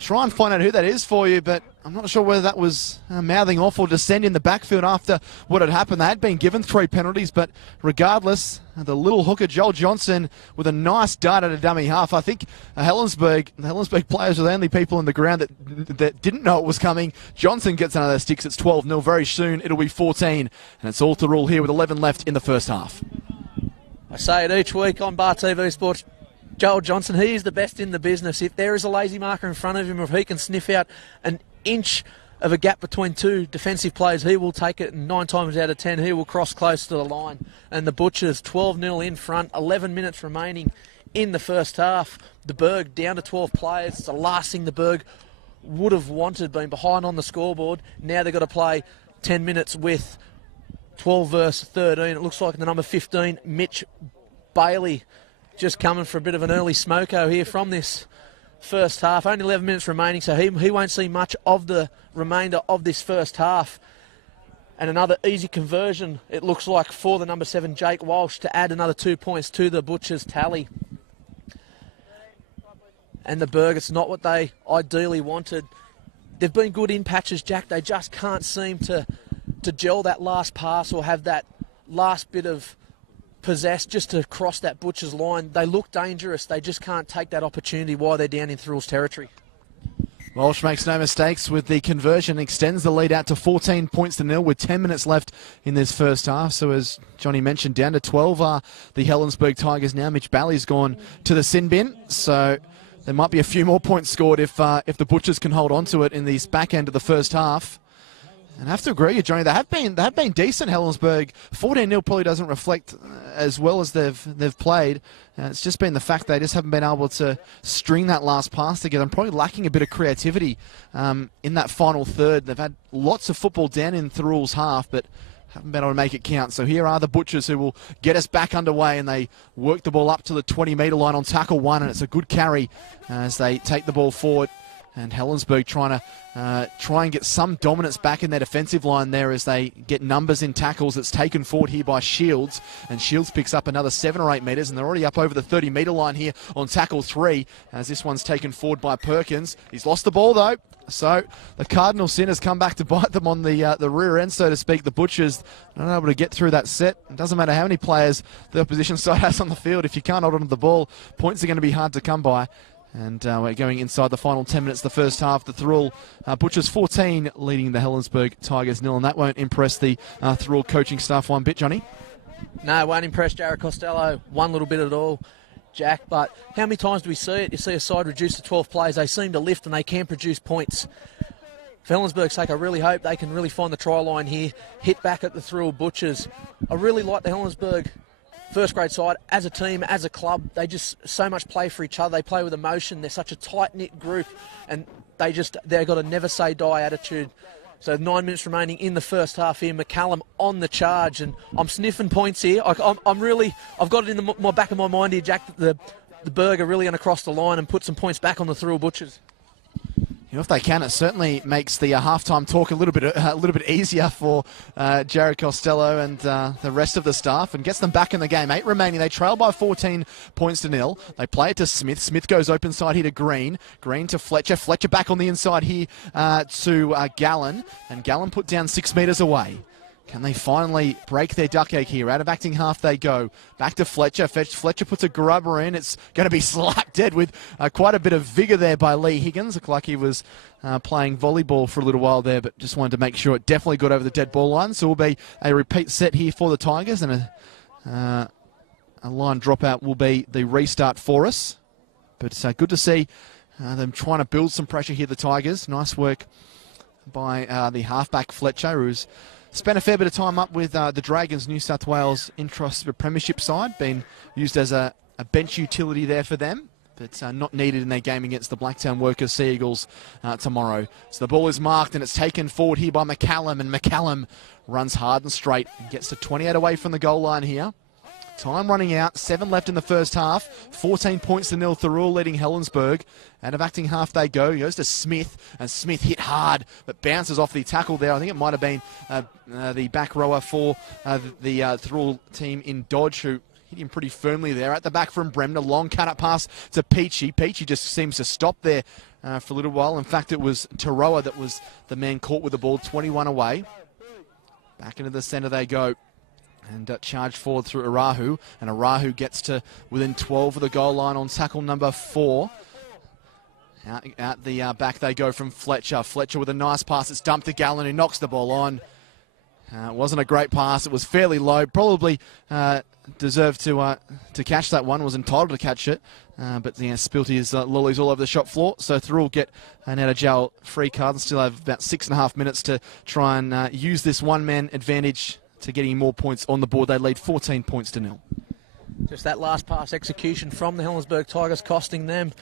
Try and find out who that is for you, but I'm not sure whether that was mouthing off or descend in the backfield after what had happened. They had been given 3 penalties, but regardless, the little hooker, Joel Johnson, with a nice dart at a dummy half. I think the Helensburgh players were the only people in the ground that didn't know it was coming. Johnson gets another sticks. It's 12-0. Very soon it'll be 14, and it's all Thirroul here with 11 left in the first half. I say it each week on Bar TV Sports. Joel Johnson, he is the best in the business. If there is a lazy marker in front of him, or if he can sniff out an inch of a gap between 2 defensive players, he will take it, and 9 times out of 10 he will cross close to the line. And the Butchers 12-0 in front, 11 minutes remaining in the first half. The Berg down to 12 players. It's the last thing the Berg would have wanted, being behind on the scoreboard. Now they've got to play 10 minutes with 12 versus 13. It looks like the number 15, Mitch Bailey, just coming for a bit of an early smoko here from this first half. Only 11 minutes remaining, so he won't see much of the remainder of this first half. And another easy conversion, it looks like, for the number 7, Jake Walsh, to add another 2 points to the Butchers' tally. And the Berg, it's not what they ideally wanted. They've been good in patches, Jack. They just can't seem to gel that last pass or have that last bit of possessed just to cross that Butcher's line. They look dangerous. They just can't take that opportunity while they're down in Thirroul's territory. Walsh makes no mistakes with the conversion, extends the lead out to 14 points to 0 with 10 minutes left in this first half. So as Johnny mentioned, down to 12 are the Helensburgh Tigers now. Mitch Bailey's gone to the sin bin, so there might be a few more points scored if the Butchers can hold on to it in this back end of the first half. And I have to agree with you, Johnny. They have been decent, Helensburgh. 14-0 probably doesn't reflect as well as they've played. It's just been the fact they just haven't been able to string that last pass together. And probably lacking a bit of creativity in that final third. They've had lots of football down in Thirroul's half, but haven't been able to make it count. So here are the Butchers who will get us back underway, and they work the ball up to the 20-metre line on tackle 1, and it's a good carry as they take the ball forward. And Helensburgh trying to get some dominance back in their defensive line there as they get numbers in tackles. It's taken forward here by Shields, and Shields picks up another 7 or 8 metres, and they're already up over the 30-metre line here on tackle 3 as this one's taken forward by Perkins. He's lost the ball though, so the Cardinal sin has come back to bite them on the rear end, so to speak. The Butchers not able to get through that set. It doesn't matter how many players the opposition side has on the field. If you can't hold on to the ball, points are going to be hard to come by. And we're going inside the final 10 minutes of the first half. The Thirroul Butchers 14 leading the Helensburgh Tigers 0. And that won't impress the Thirroul coaching staff one bit, Johnny? No, it won't impress Jared Costello one little bit at all, Jack. But how many times do we see it? You see a side reduced to 12 players. They seem to lift and they can produce points. For Helensburgh's sake, I really hope they can really find the try line here, hit back at the Thirroul Butchers. I really like the Helensburgh first grade side as a team, as a club. They just so much play for each other. They play with emotion. They're such a tight-knit group, and they've got a never say die attitude. So 9 minutes remaining in the first half here. McCallum on the charge, and I'm sniffing points here. I've got it in the back of my mind here, Jack, that the the Berg are really going to cross the line and put some points back on the Thirroul Butchers. You know, if they can, it certainly makes the halftime talk a little bit easier for Jared Costello and the rest of the staff, and gets them back in the game. 8 remaining. They trail by 14 points to nil. They play it to Smith. Smith goes open side here to Green. Green to Fletcher. Fletcher back on the inside here to Gallen, and Gallen put down 6 metres away. Can they finally break their duck egg here? Out of acting half they go. Back to Fletcher. Fletcher puts a grubber in. It's going to be slap dead with quite a bit of vigour there by Lee Higgins. Looked like he was playing volleyball for a little while there, but just wanted to make sure it definitely got over the dead ball line. So it will be a repeat set here for the Tigers, and a line dropout will be the restart for us. But it's good to see them trying to build some pressure here, the Tigers. Nice work by the halfback Fletcher, who's spent a fair bit of time up with the Dragons New South Wales Intrust Premiership side, been used as a bench utility there for them, but not needed in their game against the Blacktown Workers Sea Eagles tomorrow. So the ball is marked and it's taken forward here by McCallum, and McCallum runs hard and straight and gets to 28 away from the goal line here. Time running out, 7 left in the first half, 14 points to nil. Thirroul leading Helensburgh. Out of acting half they go. He goes to Smith, and Smith hit hard, but bounces off the tackle there. I think it might have been the back rower for the Thirroul team in Dodge, who hit him pretty firmly there. At the back from Bremner, long cut-up pass to Peachy. Peachy just seems to stop there for a little while. In fact, it was Thirroul that was the man caught with the ball, 21 away. Back into the centre they go. And charged forward through Arahu, and Arahu gets to within 12 of the goal line on tackle number 4. Out the back they go from Fletcher. Fletcher with a nice pass. It's dumped to Gallen, who knocks the ball on. It wasn't a great pass. It was fairly low. Probably deserved to catch that one. Was entitled to catch it. But spilt his lollies all over the shop floor. So Thirroul get an out of jail free card and still have about 6.5 minutes to try and use this one-man advantage to getting more points on the board. They lead 14 points to nil. Just that last pass execution from the Helensburgh Tigers costing them.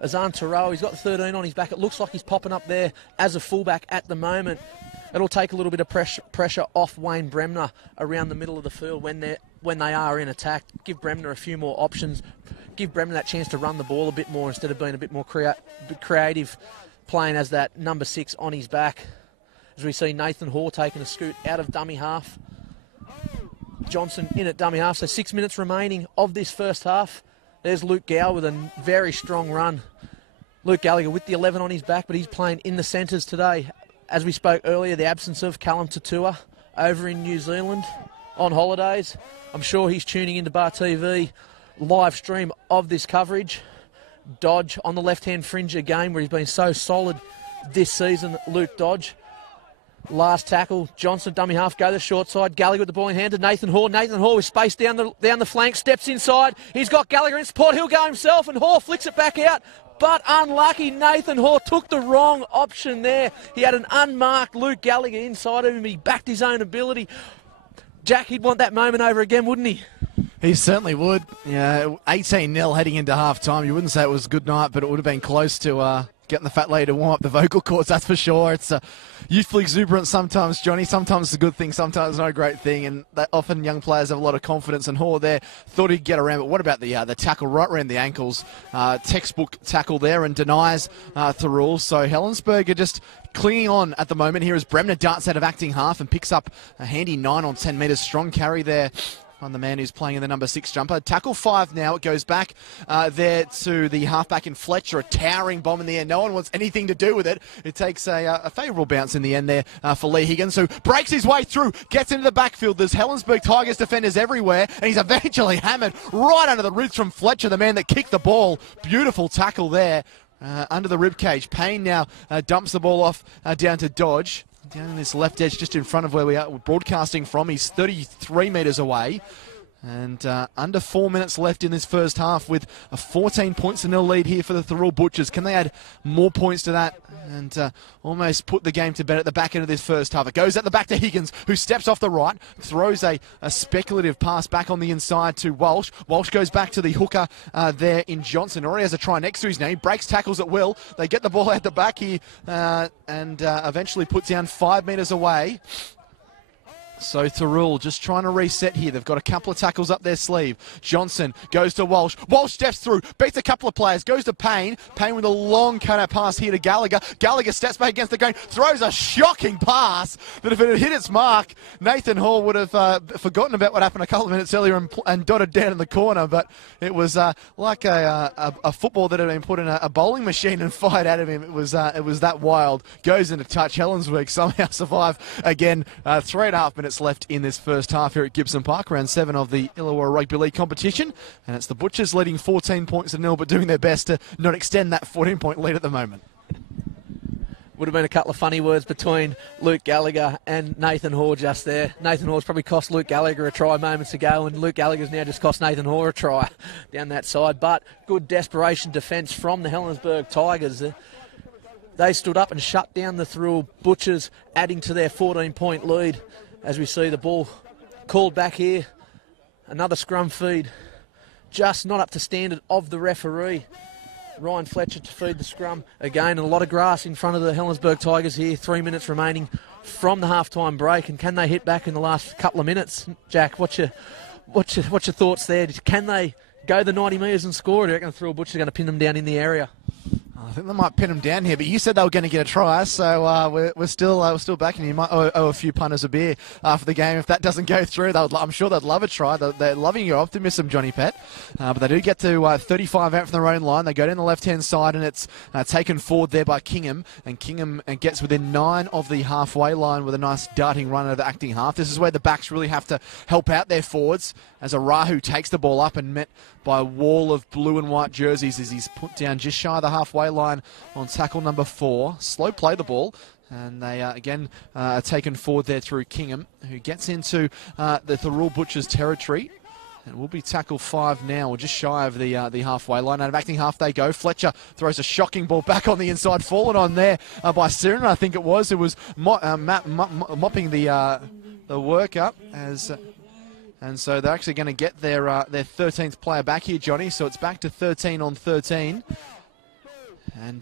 Azan Thirroul, he's got 13 on his back. It looks like he's popping up there as a fullback at the moment. It'll take a little bit of pressure off Wayne Bremner around the middle of the field when they are in attack. Give Bremner a few more options. Give Bremner that chance to run the ball a bit more instead of being a bit more creative, playing as that number 6 on his back. As we see Nathan Hoare taking a scoot out of dummy half. Johnson in at dummy half, so 6 minutes remaining of this first half. There's Luke Gow with a very strong run. Luke Gallagher with the 11 on his back, but he's playing in the centres today. As we spoke earlier, the absence of Callum Tatua over in New Zealand on holidays. I'm sure he's tuning into Bar TV live stream of this coverage. Dodge on the left-hand fringe again, where he's been so solid this season, Luke Dodge. Last tackle, Johnson, dummy half, go to the short side. Gallagher with the ball in hand to Nathan Hoare. Nathan Hoare with space down the flank, steps inside. He's got Gallagher in support. He'll go himself, and Hoare flicks it back out. But unlucky, Nathan Hoare took the wrong option there. He had an unmarked Luke Gallagher inside of him. He backed his own ability. Jack, he'd want that moment over again, wouldn't he? He certainly would. Yeah, 18-0 heading into half-time. You wouldn't say it was a good night, but it would have been close to getting the fat lady to warm up the vocal cords, that's for sure. It's youthful exuberance sometimes, Johnny. Sometimes it's a good thing, sometimes it's not a great thing, and often young players have a lot of confidence, and Hoare there thought he'd get around, but what about the tackle right around the ankles? Textbook tackle there, and denies Thirroul. So Helensburgh are just clinging on at the moment here as Bremner darts out of acting half and picks up a handy 9 on 10 metres. Strong carry there on the man who's playing in the number 6 jumper. Tackle 5 now. It goes back there to the halfback in Fletcher. A towering bomb in the air. No one wants anything to do with it. It takes a favourable bounce in the end there for Lee Higgins, who breaks his way through, gets into the backfield. There's Helensburgh Tigers defenders everywhere, and he's eventually hammered right under the ribs from Fletcher, the man that kicked the ball. Beautiful tackle there under the ribcage. Payne now dumps the ball off down to Dodge. Down in this left edge, just in front of where we're broadcasting from. He's 33 metres away. And under 4 minutes left in this first half with a 14 points to nil lead here for the Thirroul Butchers. Can they add more points to that and almost put the game to bed at the back end of this first half? It goes at the back to Higgins, who steps off the right, throws a speculative pass back on the inside to Walsh. Walsh goes back to the hooker there in Johnson. Already has a try next to his name. Breaks tackles at will. They get the ball out the back here and eventually put down 5 metres away. So Thirroul just trying to reset here. They've got a couple of tackles up their sleeve. Johnson goes to Walsh. Walsh steps through, beats a couple of players, goes to Payne. Payne with a long cutout pass here to Gallagher. Gallagher steps back against the grain, throws a shocking pass that if it had hit its mark, Nathan Hall would have forgotten about what happened a couple of minutes earlier and dotted down in the corner. But it was like a football that had been put in a bowling machine and fired out of him. It was that wild. Goes into touch. Helensburgh somehow survive again. 3.5 minutes left in this first half here at Gibson Park, round 7 of the Illawarra Rugby League competition, and it's the Butchers leading 14 points to nil, but doing their best to not extend that 14-point lead at the moment. Would have been a couple of funny words between Luke Gallagher and Nathan Hall just there. Nathan Hall's probably cost Luke Gallagher a try moments ago, and Luke Gallagher's now just cost Nathan Hall a try down that side. But good desperation defence from the Helensburgh Tigers. They stood up and shut down the Thirroul Butchers, adding to their 14-point lead. As we see the ball called back here. Another scrum feed. Just not up to standard of the referee. Ryan Fletcher to feed the scrum. Again, a lot of grass in front of the Helensburgh Tigers here. 3 minutes remaining from the half-time break. And can they hit back in the last couple of minutes? Jack, what's your thoughts there? Can they go the 90 metres and score? Or do you reckon the Thirroul Butchers are going to pin them down in the area? I think they might pin them down here, but you said they were going to get a try, so we're still backing you. You might owe a few punters a beer after the game if that doesn't go through. I'm sure they'd love a try. They're loving your optimism, Johnny Pett. But they do get to 35 out from their own line. They go down the left-hand side, and it's taken forward there by Kingham, and Kingham gets within 9 of the halfway line with a nice darting run out of the acting half. This is where the backs really have to help out their forwards as Arahu takes the ball up and met by a wall of blue and white jerseys as he's put down just shy of the halfway line on tackle number 4. Slow play the ball. And they, again, are taken forward there through Kingham, who gets into the Thirroul Butchers territory. And will be tackle 5 now, or just shy of the halfway line. Out of acting half they go. Fletcher throws a shocking ball back on the inside, fallen on there by Siren, I think it was. It was mopping the work up as... And so they're actually going to get their 13th player back here, Johnny. So it's back to 13 on 13.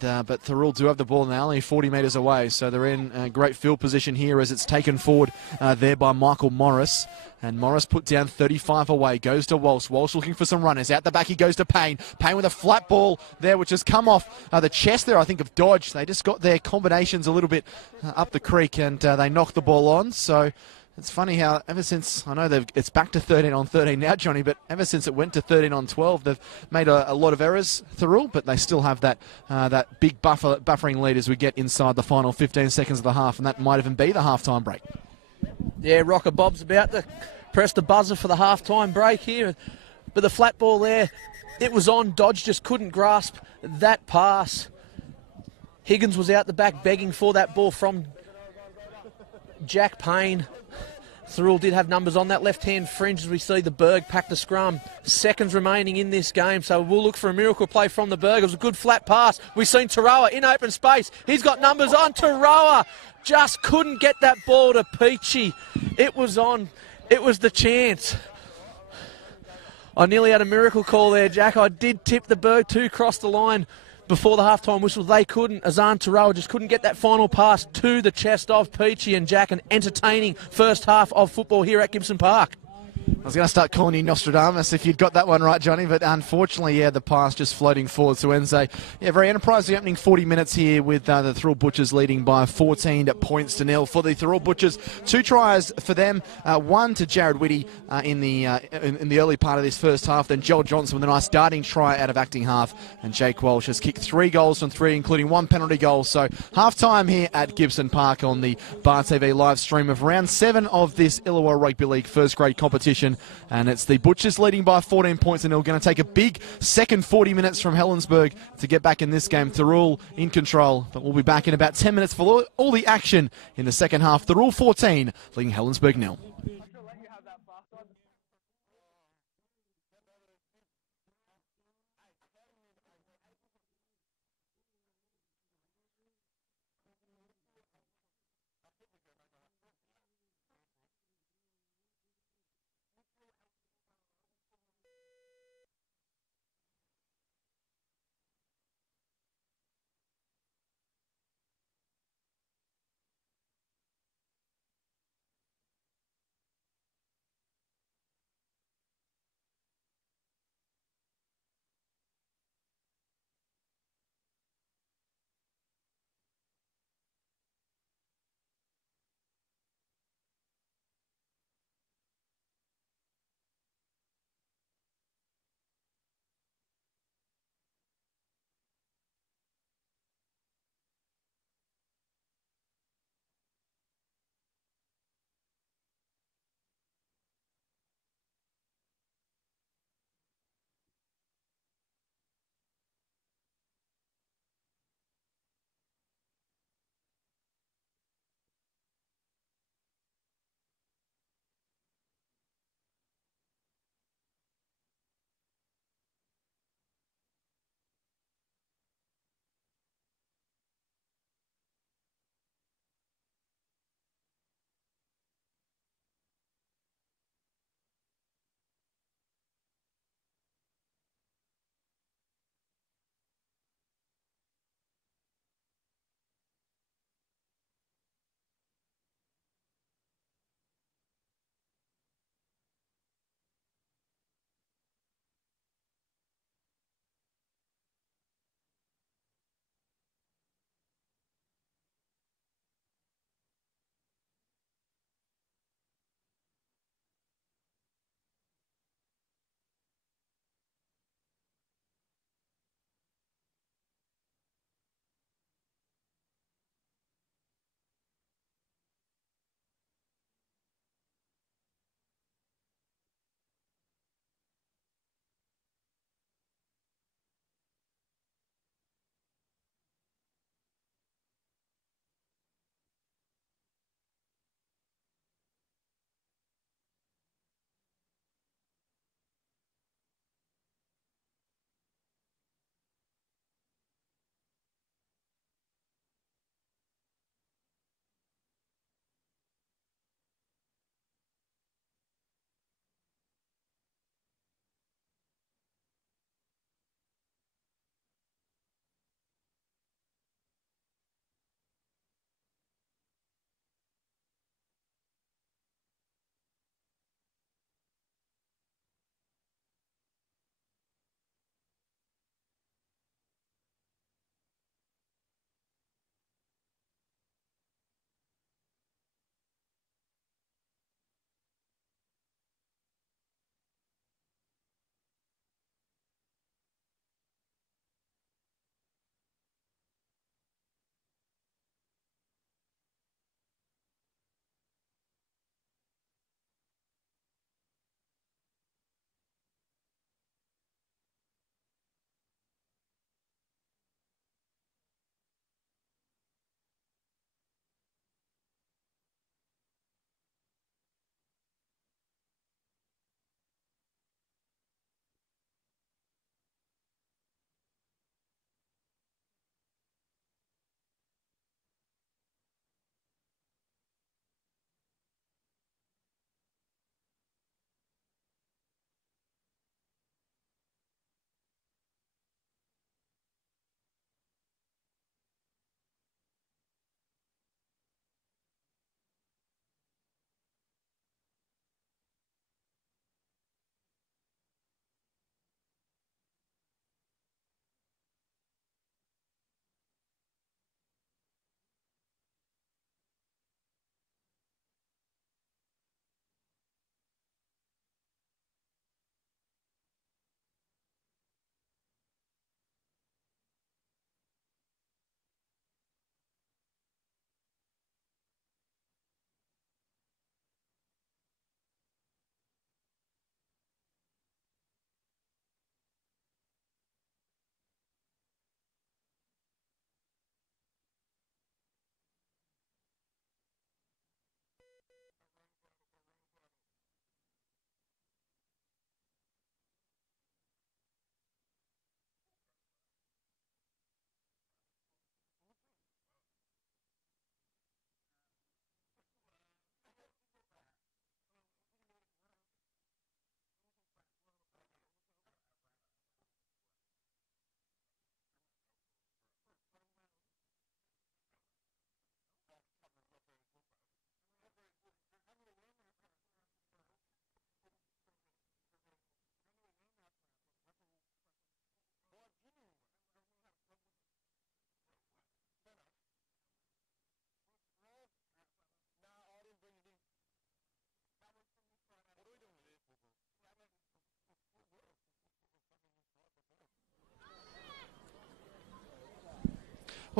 But Thirroul do have the ball now, only 40 metres away. So they're in a great field position here as it's taken forward there by Michael Morris. And Morris put down 35 away, goes to Walsh. Walsh looking for some runners. Out the back he goes to Payne. Payne with a flat ball there, which has come off the chest there, I think, of Dodge. They just got their combinations a little bit up the creek, and they knocked the ball on. So... it's funny how ever since, I know it's back to 13 on 13 now, Johnny, but ever since it went to 13 on 12, they've made a lot of errors, Thirroul, but they still have that big buffering lead as we get inside the final 15 seconds of the half, and that might even be the half-time break. Yeah, Rocker Bob's about to press the buzzer for the half-time break here, but the flat ball there, it was on. Dodge just couldn't grasp that pass. Higgins was out the back begging for that ball from Jack Payne. Thirroul did have numbers on that left-hand fringe as we see the Berg pack the scrum. Seconds remaining in this game, so we'll look for a miracle play from the Berg. It was a good flat pass. We've seen Thirroul in open space. He's got numbers on. Thirroul just couldn't get that ball to Peachy. It was on. It was the chance. I nearly had a miracle call there, Jack. I did tip the Berg to cross the line before the halftime whistle. They couldn't. Azan Thirroul just couldn't get that final pass to the chest of Peachy, and Jack, an entertaining first half of football here at Gibson Park. I was going to start calling you Nostradamus if you'd got that one right, Johnny, but unfortunately, the pass just floating forward to Enze. Very enterprising opening 40 minutes here with the Thirroul Butchers leading by 14 points to nil. For the Thirroul Butchers, 2 tries for them, 1 to Jared Whitty in the early part of this first half, then Joel Johnson with a nice darting try out of acting half, and Jake Walsh has kicked 3 goals from 3, including 1 penalty goal. So half-time here at Gibson Park on the Bar TV live stream of round 7 of this Illawarra Rugby League first grade competition. And it's the Butchers leading by 14 points, and they're going to take a big second 40 minutes from Helensburgh to get back in this game. Thirroul in control, but we'll be back in about 10 minutes for all the action in the second half. Thirroul 14, leading Helensburgh 0.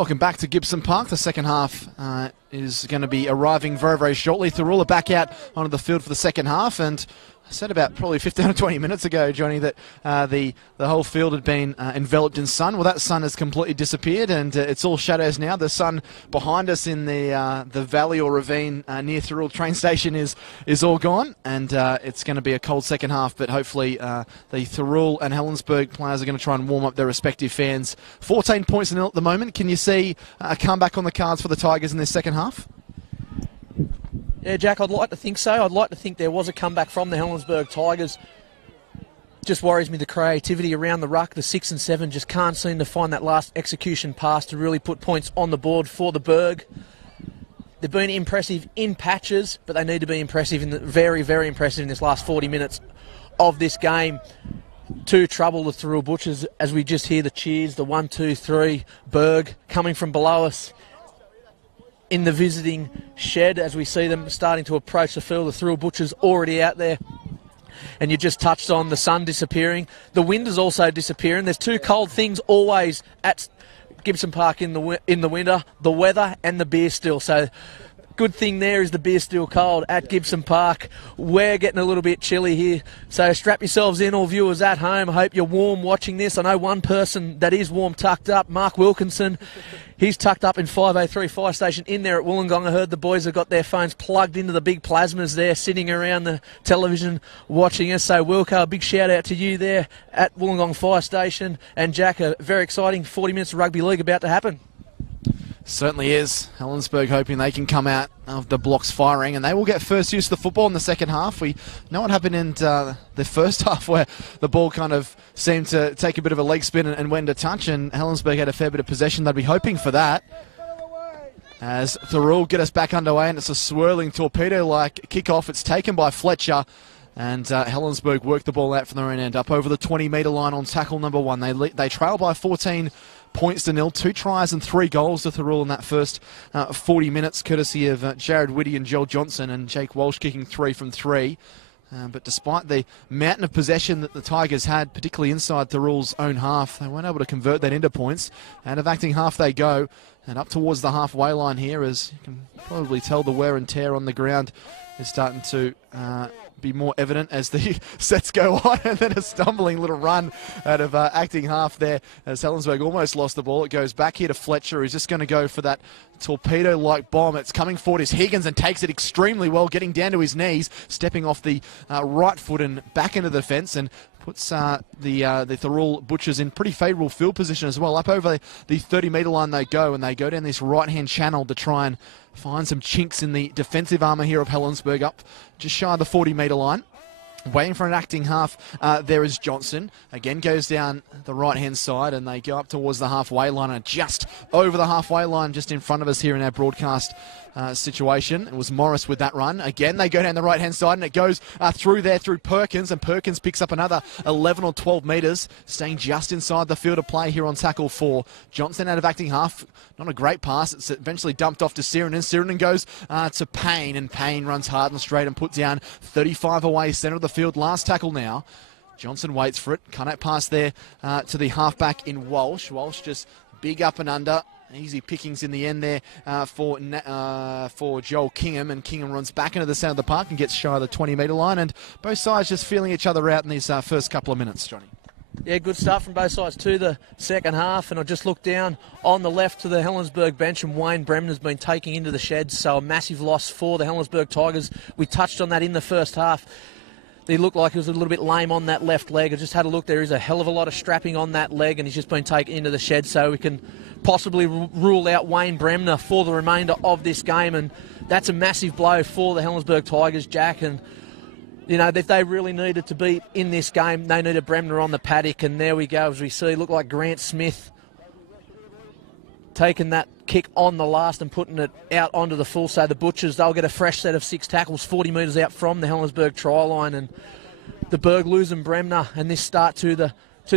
Welcome back to Gibson Park. The second half is going to be arriving very, very shortly. Thirroul are back out onto the field for the second half, and I said about probably 15 or 20 minutes ago, Johnny, that the whole field had been enveloped in sun. Well, that sun has completely disappeared, and it's all shadows now. The sun behind us in the valley or ravine near Thirroul train station is all gone, and it's going to be a cold second half, but hopefully the Thirroul and Helensburgh players are going to try and warm up their respective fans. 14 points to nil at the moment. Can you see a comeback on the cards for the Tigers in this second half? Yeah, Jack, I'd like to think so. I'd like to think there was a comeback from the Helensburgh Tigers. Just worries me the creativity around the ruck. The 6 and 7 just can't seem to find that last execution pass to really put points on the board for the Berg. They've been impressive in patches, but they need to be impressive very, very impressive in this last 40 minutes of this game to trouble the Thirroul Butchers as we just hear the cheers, the 1, 2, 3, Berg coming from below us in the visiting shed as we see them starting to approach the field. The Thirroul Butchers already out there. And you just touched on the sun disappearing. The wind is also disappearing. There's two cold things always at Gibson Park in the winter, the weather and the beer still. So good thing there is the beer still cold at Gibson Park. We're getting a little bit chilly here. So strap yourselves in, all viewers at home. I hope you're warm watching this. I know one person that is warm tucked up, Mark Wilkinson. He's tucked up in 503 Fire Station in there at Wollongong. I heard the boys have got their phones plugged into the big plasmas there, sitting around the television watching us. So, Wilco, a big shout out to you there at Wollongong Fire Station. And, Jack, a very exciting 40 minutes of rugby league about to happen. Certainly is. Helensburgh hoping they can come out of the blocks firing, and they will get first use of the football in the second half. We know what happened in the first half, where the ball kind of seemed to take a bit of a leg spin and went into touch, and Helensburgh had a fair bit of possession. They'd be hoping for that. As Thirroul get us back underway, and it's a swirling torpedo-like kickoff. It's taken by Fletcher, and Helensburgh work the ball out from their own end, up over the 20-metre line on tackle number 1. They trail by 14 points to nil. 2 tries and 3 goals to Thirroul in that first 40 minutes, courtesy of Jared Whitty and Joel Johnson, and Jake Walsh kicking 3 from 3. But despite the mountain of possession that the Tigers had, particularly inside Thirroul's own half, they weren't able to convert that into points. Out of acting half they go, and up towards the halfway line here, as you can probably tell the wear and tear on the ground is starting to be more evident as the sets go on, and then a stumbling little run out of acting half there as Helensburgh almost lost the ball. It goes back here to Fletcher, who's just going to go for that torpedo-like bomb. It's coming forward is Higgins and takes it extremely well, getting down to his knees, stepping off the right foot and back into the fence, and puts the Thirroul Butchers in pretty favourable field position as well. Up over the 30-metre line they go, and they go down this right-hand channel to try and find some chinks in the defensive armour here of Helensburgh, up just shy of the 40-metre line. Waiting for an acting half, there is Johnson. Again goes down the right-hand side, and they go up towards the halfway line, and just over the halfway line, just in front of us here in our broadcast situation. It was Morris with that run. Again, they go down the right-hand side, and it goes through Perkins, and Perkins picks up another 11 or 12 metres, staying just inside the field of play here on tackle 4. Johnson out of acting half, not a great pass. It's eventually dumped off to Sirinen. Sirinen goes to Payne, and Payne runs hard and straight and puts down 35 away, centre of the field. Last tackle now. Johnson waits for it. Can't pass there to the halfback in Walsh. Walsh just big up and under. Easy pickings in the end there for Joel Kingham, and Kingham runs back into the centre of the park and gets shy of the 20-metre line, and both sides just feeling each other out in these first couple of minutes, Johnny. Yeah, good start from both sides to the second half, and I just looked down on the left to the Helensburgh bench, and Wayne Bremner's been taking into the sheds, so a massive loss for the Helensburgh Tigers. We touched on that in the first half. He looked like he was a little bit lame on that left leg. I just had a look. There is a hell of a lot of strapping on that leg, and he's just been taken into the shed, so we can possibly rule out Wayne Bremner for the remainder of this game, and that's a massive blow for the Helensburgh Tigers, Jack. And you know, if they really needed to be in this game, they needed Bremner on the paddock, and there we go. As we see, look like Grant Smith taking that kick on the last and putting it out onto the full. So the Butchers, they'll get a fresh set of 6 tackles 40 metres out from the Helensburgh try line, and the Berg losing Bremner, and this start to the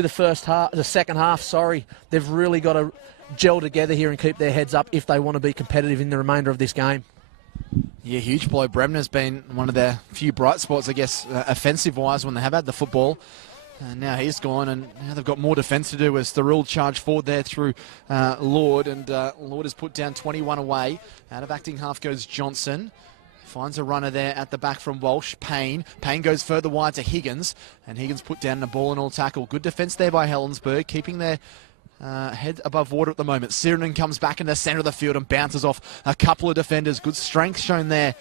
first half, the second half. Sorry, they've really got to gel together here and keep their heads up if they want to be competitive in the remainder of this game. Yeah, huge blow. Bremner's been one of their few bright spots, I guess, offensive-wise when they have had the football. And now he's gone, and now they've got more defence to do as Thirroul charged forward there through Lord, and Lord has put down 21 away. Out of acting half goes Johnson. Finds a runner there at the back from Walsh. Payne goes further wide to Higgins, and Higgins put down a ball and all tackle. Good defence there by Helensburgh, keeping their head above water at the moment. Sirenen comes back in the centre of the field and bounces off a couple of defenders. Good strength shown there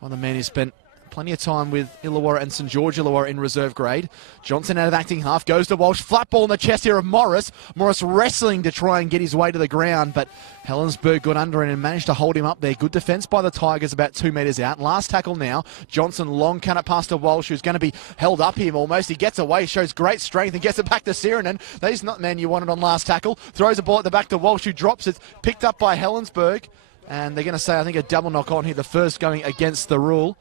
by the man who spent plenty of time with Illawarra and St George Illawarra in reserve grade. Johnson out of acting half, goes to Walsh. Flat ball in the chest here of Morris. Morris wrestling to try and get his way to the ground, but Helensburgh got under it and managed to hold him up there. Good defence by the Tigers about 2 metres out. Last tackle now. Johnson long can it past to Walsh, who's going to be held up here almost. He gets away, shows great strength and gets it back to Sirenen. He's not the man you wanted on last tackle. Throws a ball at the back to Walsh, who drops it. Picked up by Helensburgh. And they're going to say, I think, a double knock on here. The first going against Thirroul.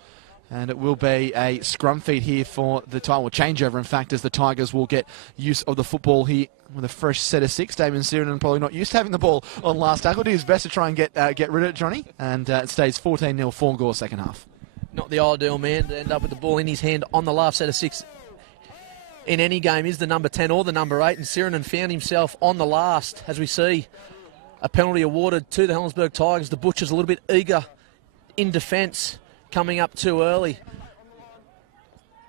And it will be a scrum feed here for the Tigers, or changeover, in fact, as the Tigers will get use of the football here with a fresh set of 6. Damien Sirenen probably not used to having the ball on last tackle. Do his best to try and get rid of it, Johnny. And it stays 14-0, 4-goal second half. Not the ideal man to end up with the ball in his hand on the last set of 6 in any game is the number 10 or the number 8. And Sirenen found himself on the last, as we see a penalty awarded to the Helensburgh Tigers. The Butchers a little bit eager in defence, coming up too early.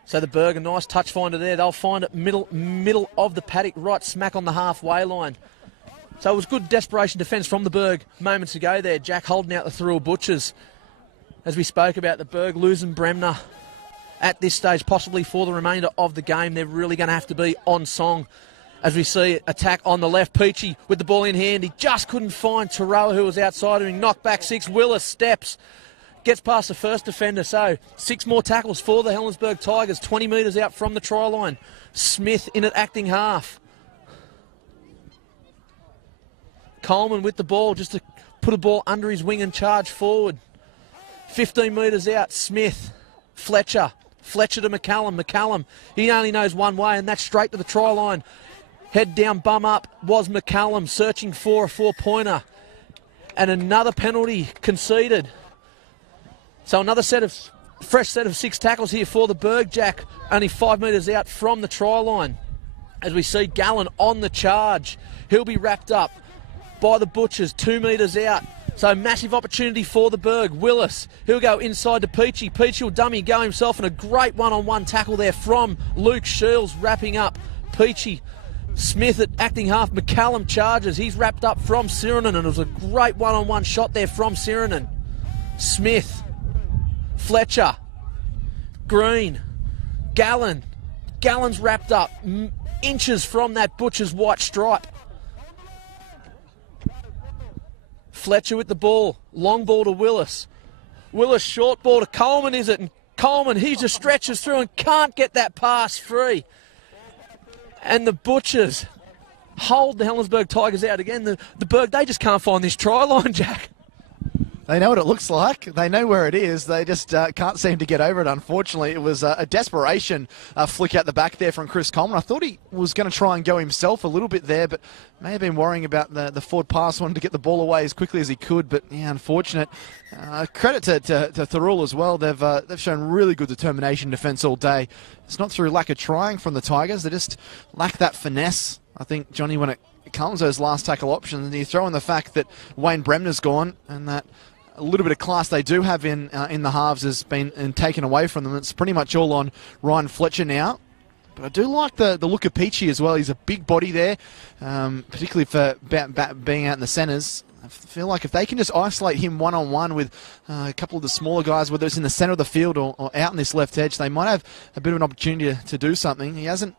So the Berg, a nice touch finder there. They'll find it middle of the paddock, right smack on the halfway line. So it was good desperation defence from the Berg moments ago there. Jack holding out the Thirroul Butchers. As we spoke about, the Berg losing Bremner at this stage, possibly for the remainder of the game. They're really going to have to be on song. As we see attack on the left, Peachy with the ball in hand. He just couldn't find Thirroul, who was outside him. Knocked back 6. Willis steps. Gets past the first defender, so 6 more tackles for the Helensburgh Tigers, 20 metres out from the try line. Smith in at acting half. Coleman with the ball, just to put a ball under his wing and charge forward. 15 metres out, Smith, Fletcher to McCallum. McCallum, he only knows one way, and that's straight to the try line. Head down, bum up, was McCallum searching for a 4-pointer. And another penalty conceded. So another fresh set of 6 tackles here for the Berg. Jack only 5 metres out from the try line. As we see Gallen on the charge. He'll be wrapped up by the Butchers 2 metres out. So massive opportunity for the Berg. Willis, he'll go inside to Peachy. Peachy will dummy go himself, and a great one-on-one tackle there from Luke Shields wrapping up Peachy. Smith at acting half. McCallum charges. He's wrapped up from Sirenen, and it was a great one-on-one shot there from Sirenen. Smith. Fletcher, Green, Gallen's wrapped up, inches from that Butcher's white stripe. Fletcher with the ball, long ball to Willis. Willis short ball to Coleman, is it? And Coleman, he just stretches through and can't get that pass free. And the Butchers hold the Helensburgh Tigers out again. The Berg, they just can't find this try line, Jack. They know what it looks like. They know where it is. They just can't seem to get over it, unfortunately. It was a desperation flick out the back there from Chris Coleman. I thought he was going to try and go himself a little bit there, but may have been worrying about the forward pass, wanted to get the ball away as quickly as he could. But, yeah, unfortunate. Credit to Thirroul as well. They've shown really good determination defence all day. It's not through lack of trying from the Tigers. They just lack that finesse, I think, Johnny, when it comes to those last tackle options. And you throw in the fact that Wayne Bremner's gone and that a little bit of class they do have in the halves has been taken away from them. It's pretty much all on Ryan Fletcher now. But I do like the look of Peachy as well. He's a big body there, particularly for being out in the centres. I feel like if they can just isolate him one-on-one with a couple of the smaller guys, whether it's in the centre of the field or out in this left edge, they might have a bit of an opportunity to do something. He hasn't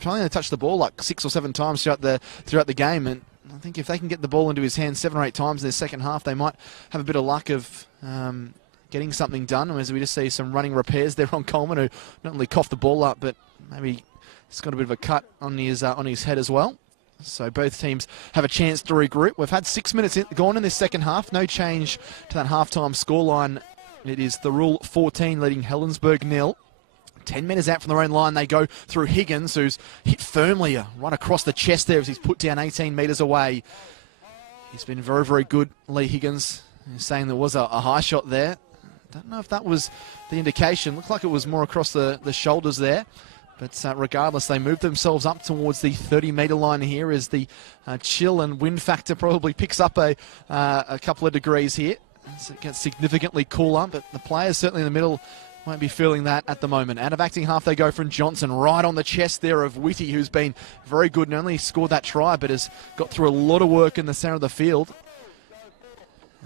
trying to touch the ball like 6 or 7 times throughout the game, and I think if they can get the ball into his hands 7 or 8 times in their second half, they might have a bit of luck of getting something done. As we just see some running repairs there on Coleman, who not only coughed the ball up, but maybe he's got a bit of a cut on his head as well. So both teams have a chance to regroup. We've had 6 minutes gone in this second half. No change to that halftime scoreline. It is Thirroul 14 leading Helensburgh 0. 10 metres out from their own line, they go through Higgins, who's hit firmly right across the chest there as he's put down 18 metres away. He's been very, very good, Lee Higgins, saying there was a high shot there. Don't know if that was the indication. Looked like it was more across the shoulders there. But regardless, they move themselves up towards the 30-metre line here as the chill and wind factor probably picks up a couple of degrees here. So it gets significantly cooler, but the players certainly in the middle won't be feeling that at the moment. Out of acting half they go from Johnson, right on the chest there of Whitty, who's been very good, not only scored that try, but has got through a lot of work in the centre of the field.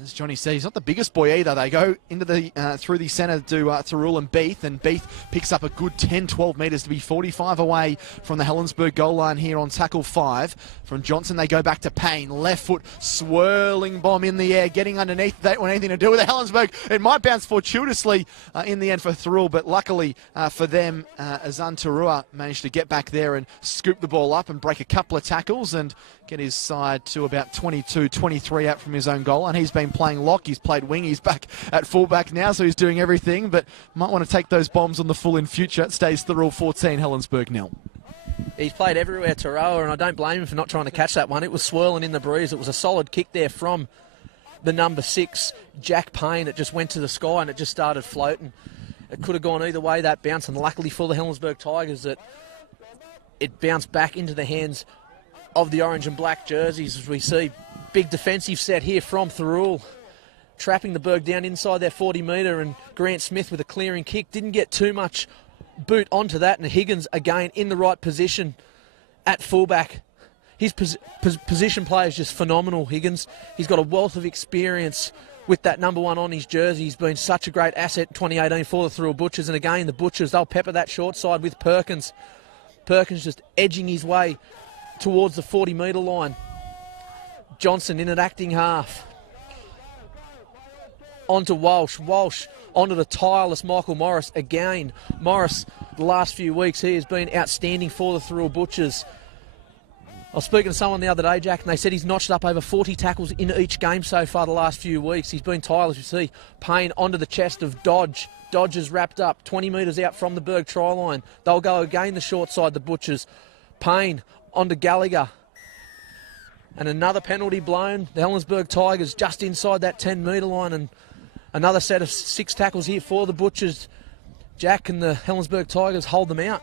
As Johnny said, he's not the biggest boy either. They go into the through the centre to Thirroul and Beath picks up a good 10-12 metres to be 45 away from the Helensburgh goal line here on tackle 5. From Johnson, they go back to Payne. Left foot, swirling bomb in the air, getting underneath. They don't want anything to do with it. Helensburgh, it might bounce fortuitously in the end for Thirroul, but luckily for them, Azan Tarua managed to get back there and scoop the ball up and break a couple of tackles and get his side to about 22-23 out from his own goal. And he's been playing lock, he's played wing, he's back at fullback now, so he's doing everything, but might want to take those bombs on the full in future. It stays Thirroul 14, Helensburgh 0. He's played everywhere, Thirroul, and I don't blame him for not trying to catch that one. It was swirling in the breeze. It was a solid kick there from the number 6, Jack Payne. It just went to the sky and it just started floating. It could have gone either way, that bounce, and luckily for the Helensburgh Tigers that it bounced back into the hands of the orange and black jerseys. As we see, big defensive set here from Thirroul, trapping the Berg down inside their 40-metre, and Grant Smith with a clearing kick. Didn't get too much boot onto that, and Higgins again in the right position at fullback. His position play is just phenomenal, Higgins. He's got a wealth of experience with that number 1 on his jersey. He's been such a great asset in 2018 for the Thirroul Butchers, and again the Butchers, they'll pepper that short side with Perkins. Perkins just edging his way towards the 40-metre line. Johnson in at acting half. Onto Walsh. Walsh onto the tireless Michael Morris again. Morris, the last few weeks, he has been outstanding for the Thirroul Butchers. I was speaking to someone the other day, Jack, and they said he's notched up over 40 tackles in each game so far the last few weeks. He's been tireless, you see. Payne onto the chest of Dodge. Dodge is wrapped up, 20 metres out from the Berg try line. They'll go again the short side, the Butchers. Payne onto Gallagher. And another penalty blown. The Helensburgh Tigers just inside that 10-metre line, and another set of 6 tackles here for the Butchers. Jack and the Helensburgh Tigers hold them out.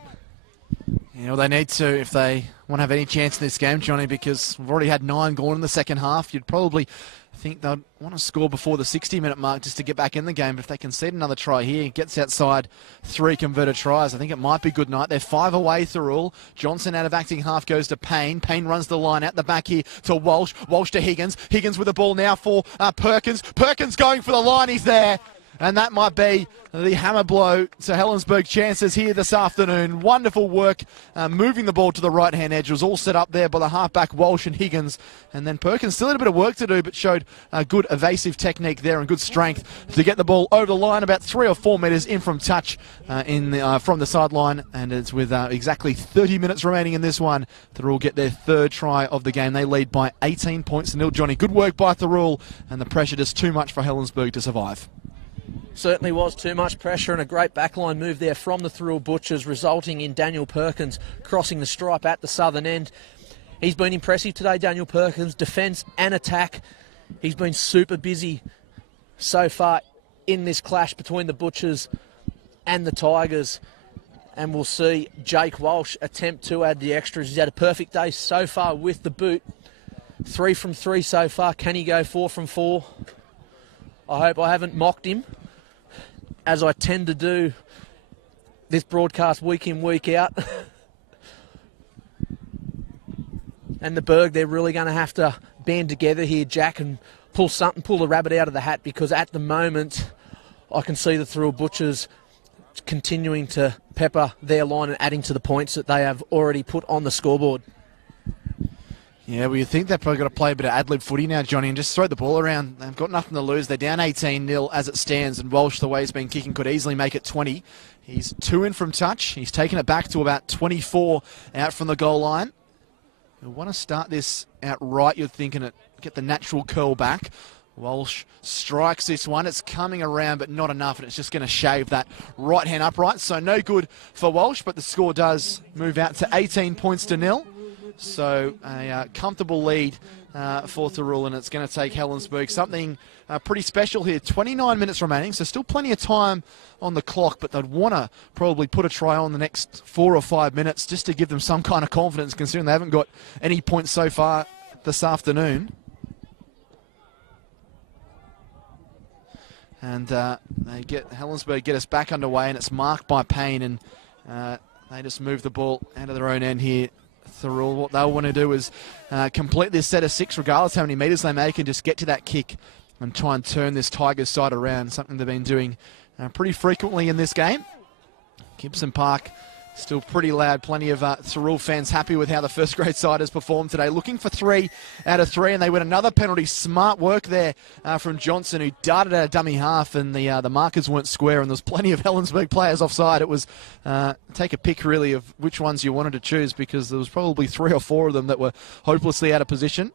You know, they need to if they want to have any chance in this game, Johnny, because we've already had 9 gone in the second half. You'd probably think they'd want to score before the 60-minute mark just to get back in the game. But if they concede another try here, gets outside 3 converted tries, I think it might be good night. They're 5 away, Thirroul. Johnson out of acting half goes to Payne. Payne runs the line out the back here to Walsh. Walsh to Higgins. Higgins with the ball now for Perkins. Perkins going for the line. He's there. And that might be the hammer blow to Helensburgh chances here this afternoon. Wonderful work moving the ball to the right-hand edge. It was all set up there by the halfback Walsh and Higgins. And then Perkins still had a bit of work to do, but showed good evasive technique there and good strength to get the ball over the line about 3 or 4 metres in from touch from the sideline. And it's with exactly 30 minutes remaining in this one. Thirroul get their 3rd try of the game. They lead by 18 points to 0, Johnny. Good work by Thirroul, and the pressure just too much for Helensburgh to survive. Certainly was too much pressure, and a great backline move there from the Thirroul Butchers, resulting in Daniel Perkins crossing the stripe at the southern end. He's been impressive today, Daniel Perkins, defence and attack. He's been super busy so far in this clash between the Butchers and the Tigers. And we'll see Jake Walsh attempt to add the extras. He's had a perfect day so far with the boot. 3 from 3 so far. Can he go 4 from 4? I hope I haven't mocked him, as I tend to do this broadcast week in, week out. And the Berg, they're really going to have to band together here, Jack, and pull the rabbit out of the hat, because at the moment I can see the Thirroul Butchers continuing to pepper their line and adding to the points that they have already put on the scoreboard. Yeah, well, you think they've probably got to play a bit of ad-lib footy now, Johnny, and just throw the ball around. They've got nothing to lose. They're down 18-0 as it stands, and Walsh, the way he's been kicking, could easily make it 20. He's 2 in from touch. He's taken it back to about 24 out from the goal line. You'll want to start this out right, you're thinking, it get the natural curl back. Walsh strikes this one. It's coming around, but not enough, and it's just going to shave that right-hand upright. So no good for Walsh, but the score does move out to 18 points to 0. So a comfortable lead for Thirroul, and it's going to take Helensburgh something pretty special here. 29 minutes remaining, so still plenty of time on the clock, but they'd want to probably put a try on the next 4 or 5 minutes just to give them some kind of confidence, considering they haven't got any points so far this afternoon. And Helensburgh get us back underway, and it's marked by Payne, and they just move the ball out of their own end here. Thirroul, what they'll want to do is complete this set of 6, regardless how many metres they make, and just get to that kick and try and turn this Tigers side around, something they've been doing pretty frequently in this game. Gibson Park still pretty loud. Plenty of Thirroul fans happy with how the first grade side has performed today. Looking for 3 out of 3, and they win another penalty. Smart work there from Johnson, who darted out a dummy half, and the markers weren't square, and there was plenty of Helensburgh players offside. It was take a pick, really, of which ones you wanted to choose, because there was probably 3 or 4 of them that were hopelessly out of position.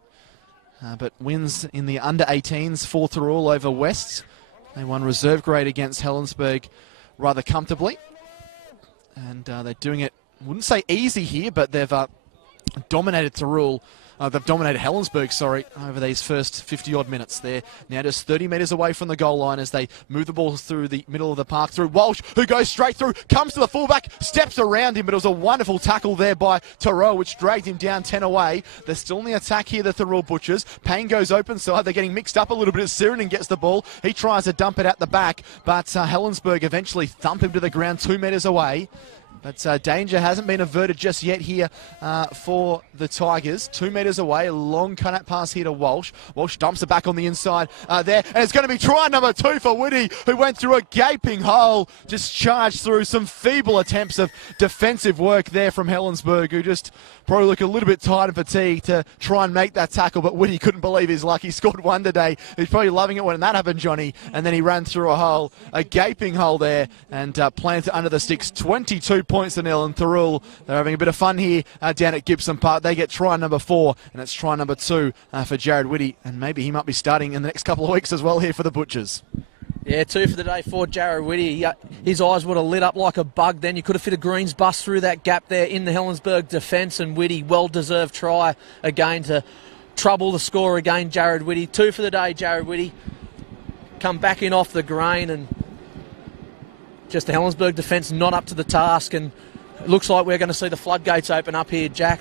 But wins in the under-18s for Thirroul over West. They won reserve grade against Helensburgh rather comfortably. And they're doing it, wouldn't say easy here, but they've dominated Thirroul. They've dominated Helensburgh, sorry, over these first 50-odd minutes. They're now just 30 metres away from the goal line as they move the ball through the middle of the park, through Walsh, who goes straight through, comes to the fullback, steps around him, but it was a wonderful tackle there by Thirroul, which dragged him down 10 away. They're still in the attack here, the Thirroul Butchers. Payne goes open side. They're getting mixed up a little bit as Sirinen gets the ball. He tries to dump it at the back, but Helensburgh eventually thump him to the ground 2 metres away. But danger hasn't been averted just yet here for the Tigers. 2 metres away, a long cut-out pass here to Walsh. Walsh dumps it back on the inside there, and it's going to be try number 2 for Whitty, who went through a gaping hole, just charged through some feeble attempts of defensive work there from Helensburgh, who just probably look a little bit tired and fatigued to try and make that tackle, but Whitty couldn't believe his luck. He scored 1 today. He's probably loving it when that happened, Johnny, and then he ran through a hole, a gaping hole there, and planted under the sticks. 22 points to nil, and Thirroul, they're having a bit of fun here down at Gibson Park. They get try number 4, and it's try number 2 for Jared Whitty, and maybe he might be starting in the next couple of weeks as well here for the Butchers. Yeah, 2 for the day for Jared Whitty. His eyes would have lit up like a bug then. You could have fit a Greens bus through that gap there in the Helensburgh defence, and Whitty, well-deserved try again to trouble the score again, Jared Whitty. 2 for the day, Jared Whitty. Come back in off the grain, and just the Helensburgh defence not up to the task, and it looks like we're going to see the floodgates open up here, Jack.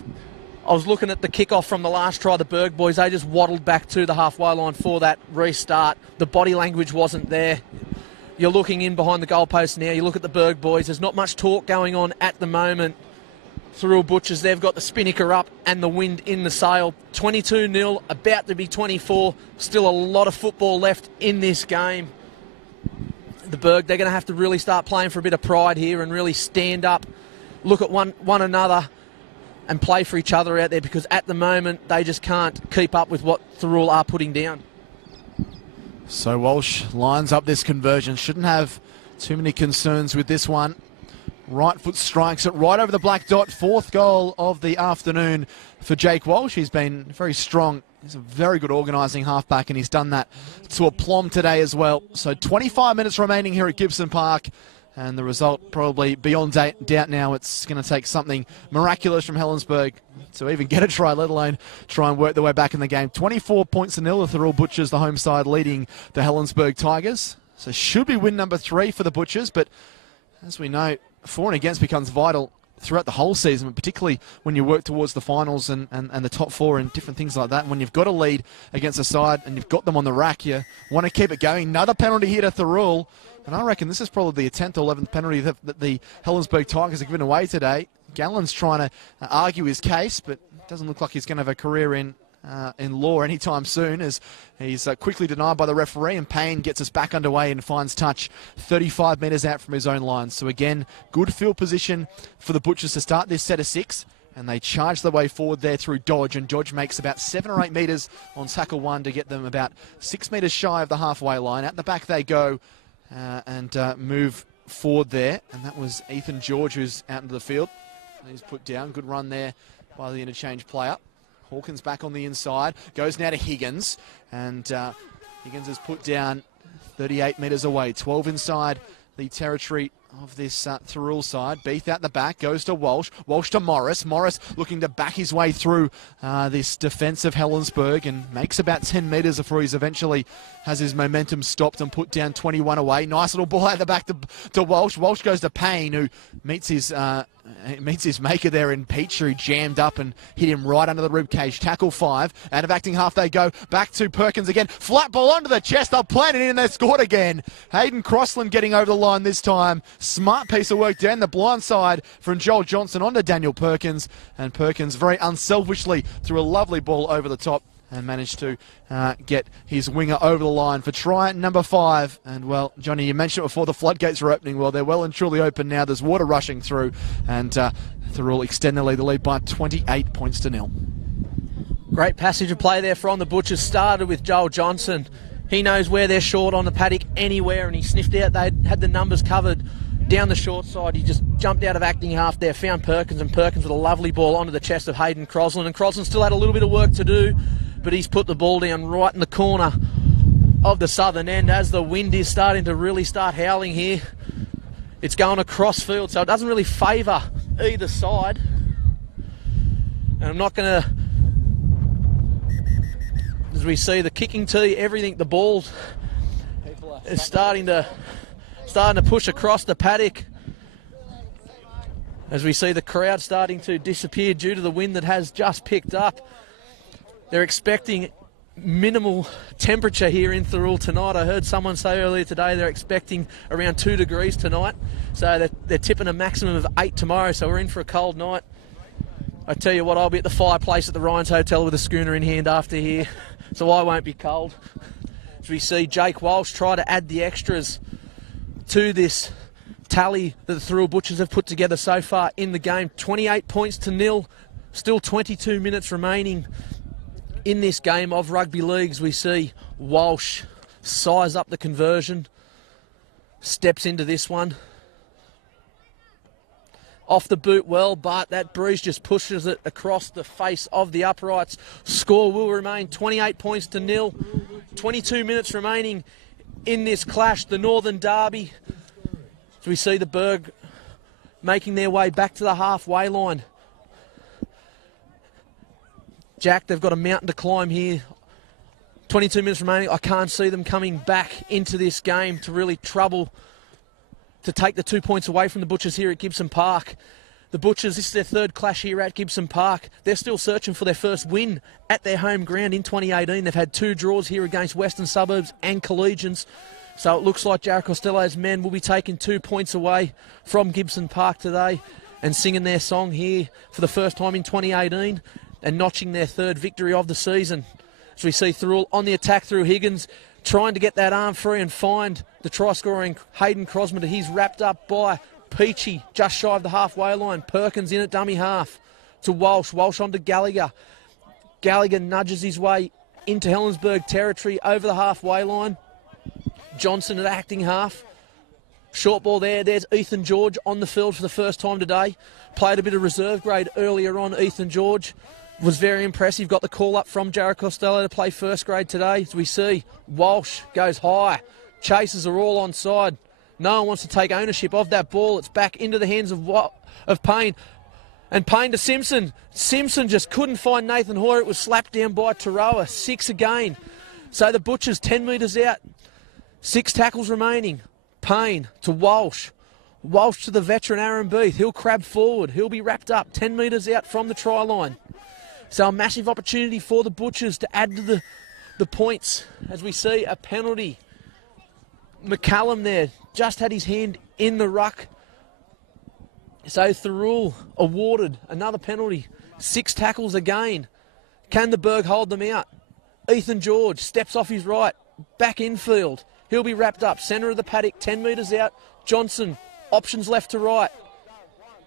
I was looking at the kickoff from the last try, the Berg boys, they just waddled back to the halfway line for that restart. The body language wasn't there. You're looking in behind the goalpost now, you look at the Berg boys, there's not much talk going on at the moment. Thirroul Butchers, they've got the spinnaker up and the wind in the sail. 22-0, about to be 24, still a lot of football left in this game. The Berg, they're going to have to really start playing for a bit of pride here and really stand up, look at one another and play for each other out there, because at the moment they just can't keep up with what Thirroul are putting down. So Walsh lines up this conversion. Shouldn't have too many concerns with this one. Right foot strikes it right over the black dot. 4th goal of the afternoon for Jake Walsh. He's been very strong. He's a very good organising halfback, and he's done that to aplomb today as well. So 25 minutes remaining here at Gibson Park, and the result probably beyond doubt now. It's going to take something miraculous from Helensburgh to even get a try, let alone try and work their way back in the game. 24 points to nil. The Thirroul Butchers, the home side, leading the Helensburgh Tigers. So should be win number 3 for the Butchers, but as we know, for and against becomes vital throughout the whole season, but particularly when you work towards the finals and the top 4 and different things like that. When you've got a lead against a side and you've got them on the rack, you want to keep it going. Another penalty here to Thirroul, and I reckon this is probably the 10th or 11th penalty that the Helensburgh Tigers have given away today. Gallen's trying to argue his case, but it doesn't look like he's going to have a career in law anytime soon, as he's quickly denied by the referee, and Payne gets us back underway and finds touch 35 metres out from his own line. So again, good field position for the Butchers to start this set of 6, and they charge their way forward there through Dodge, and Dodge makes about 7 or 8 metres on tackle 1 to get them about 6 metres shy of the halfway line. At the back they go and move forward there, and that was Ethan George who's out into the field. He's put down. Good run there by the interchange player. Hawkins back on the inside, goes now to Higgins, and Higgins is put down 38 metres away, 12 inside the territory of this Thirroul side. Beath out the back, goes to Walsh. Walsh to Morris. Morris looking to back his way through this defence of Helensburgh and makes about 10 metres before he's eventually has his momentum stopped and put down 21 away. Nice little ball out the back to Walsh. Walsh goes to Payne, who meets his maker there in Peach, who jammed up and hit him right under the ribcage. Tackle 5. Out of acting half they go. Back to Perkins again. Flat ball onto the chest. They'll plant it in and they scored again. Hayden Crossland getting over the line this time. Smart piece of work down the blind side from Joel Johnson onto Daniel Perkins. And Perkins very unselfishly threw a lovely ball over the top and managed to get his winger over the line for try number 5. And, well, Johnny, you mentioned it before, the floodgates were opening. Well, they're well and truly open now. There's water rushing through, and Thirroul extend the lead by 28 points to 0. Great passage of play there from the Butchers. Started with Joel Johnson. He knows where they're short on the paddock anywhere, and he sniffed out. They had the numbers covered down the short side. He just jumped out of acting half there, found Perkins, and Perkins with a lovely ball onto the chest of Hayden Crossland. And Crossland still had a little bit of work to do, but he's put the ball down right in the corner of the southern end as the wind is starting to really start howling here. It's going across field, so it doesn't really favour either side. And I'm not going to, as we see the kicking tee, everything, the ball is starting to push across the paddock. As we see the crowd starting to disappear due to the wind that has just picked up. They're expecting minimal temperature here in Thirroul tonight. I heard someone say earlier today they're expecting around 2 degrees tonight. So they're tipping a maximum of 8 tomorrow, so we're in for a cold night. I tell you what, I'll be at the fireplace at the Ryan's Hotel with a schooner in hand after here, so I won't be cold. As we see Jake Walsh try to add the extras to this tally that the Thirroul Butchers have put together so far in the game. 28 points to 0, still 22 minutes remaining in this game of rugby leagues. We see Walsh size up the conversion, steps into this one. Off the boot well, but that breeze just pushes it across the face of the uprights. Score will remain 28 points to 0. 22 minutes remaining in this clash, the Northern Derby. So we see the Berg making their way back to the halfway line. Jack, they've got a mountain to climb here. 22 minutes remaining. I can't see them coming back into this game to really trouble to take the 2 points away from the Butchers here at Gibson Park. The Butchers, this is their third clash here at Gibson Park. They're still searching for their first win at their home ground in 2018. They've had 2 draws here against Western Suburbs and Collegians. So it looks like Jared Costello's men will be taking 2 points away from Gibson Park today and singing their song here for the first time in 2018 and notching their third victory of the season. So we see Thirroul on the attack through Higgins, trying to get that arm free and find the try-scoring Hayden Crosman. He's wrapped up by Peachy, just shy of the halfway line. Perkins in at dummy half to Walsh. Walsh on to Gallagher. Gallagher nudges his way into Helensburgh territory over the halfway line. Johnson at acting half. Short ball there. There's Ethan George on the field for the first time today. Played a bit of reserve grade earlier on. Ethan George was very impressive. Got the call up from Jared Costello to play first grade today. As we see, Walsh goes high. Chasers are all onside. No one wants to take ownership of that ball. It's back into the hands of Payne. And Payne to Simpson. Simpson just couldn't find Nathan Hoyer. It was slapped down by Thirroul. 6 again. So the Butchers 10 metres out. 6 tackles remaining. Payne to Walsh. Walsh to the veteran Aaron Beath. He'll crab forward. He'll be wrapped up 10 metres out from the try line. So a massive opportunity for the Butchers to add to the points. As we see a penalty. McCallum there just had his hand in the ruck. So Thirroul awarded another penalty. 6 tackles again. Can the Berg hold them out? Ethan George steps off his right. Back infield. He'll be wrapped up. Centre of the paddock, 10 metres out. Johnson, options left to right.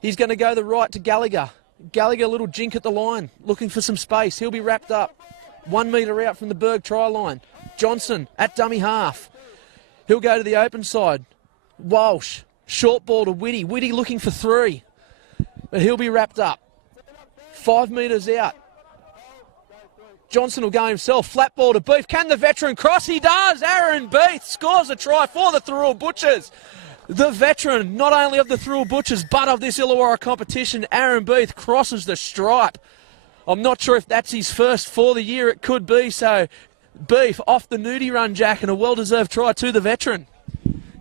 He's going to go the right to Gallagher. Gallagher, a little jink at the line, looking for some space. He'll be wrapped up. 1 metre out from the Berg try line. Johnson at dummy half. He'll go to the open side. Walsh, short ball to Whitty. Whitty looking for 3. But he'll be wrapped up. 5 metres out. Johnson will go himself. Flat ball to Beath. Can the veteran cross? He does. Aaron Beath scores a try for the Thirroul Butchers. The veteran, not only of the Thirroul Butchers, but of this Illawarra competition, Aaron Beath, crosses the stripe. I'm not sure if that's his first for the year. It could be. So, Beef off the nudie run, Jack, and a well-deserved try to the veteran.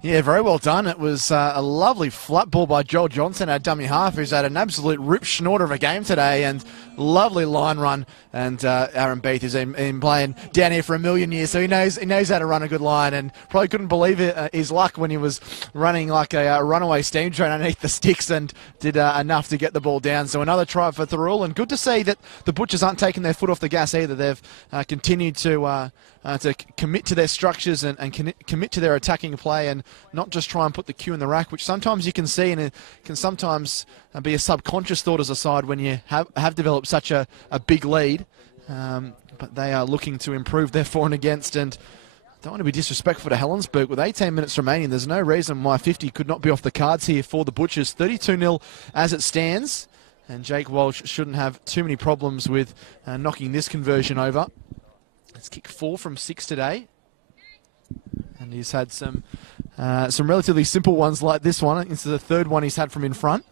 Yeah, very well done. It was a lovely flat ball by Joel Johnson, our dummy half, who's had an absolute rip schnorter of a game today, and lovely line run. And Aaron Beath has been playing down here for a million years, so he knows how to run a good line, and probably couldn't believe his luck when he was running like a runaway steam train underneath the sticks and did enough to get the ball down. So another try for Thirroul, and good to see that the Butchers aren't taking their foot off the gas either. They've continued to commit to their structures and commit to their attacking play, and not just try and put the cue in the rack, which sometimes you can see, and it can sometimes be a subconscious thought as a side when you have developed such a big lead. But they are looking to improve their for and against, and don't want to be disrespectful to Helensburgh. With 18 minutes remaining, there's no reason why 50 could not be off the cards here for the Butchers. 32-0 as it stands, and Jake Walsh shouldn't have too many problems with knocking this conversion over. It's kick 4 from 6 today, and he's had some relatively simple ones like this one. This is the third one he's had from in front.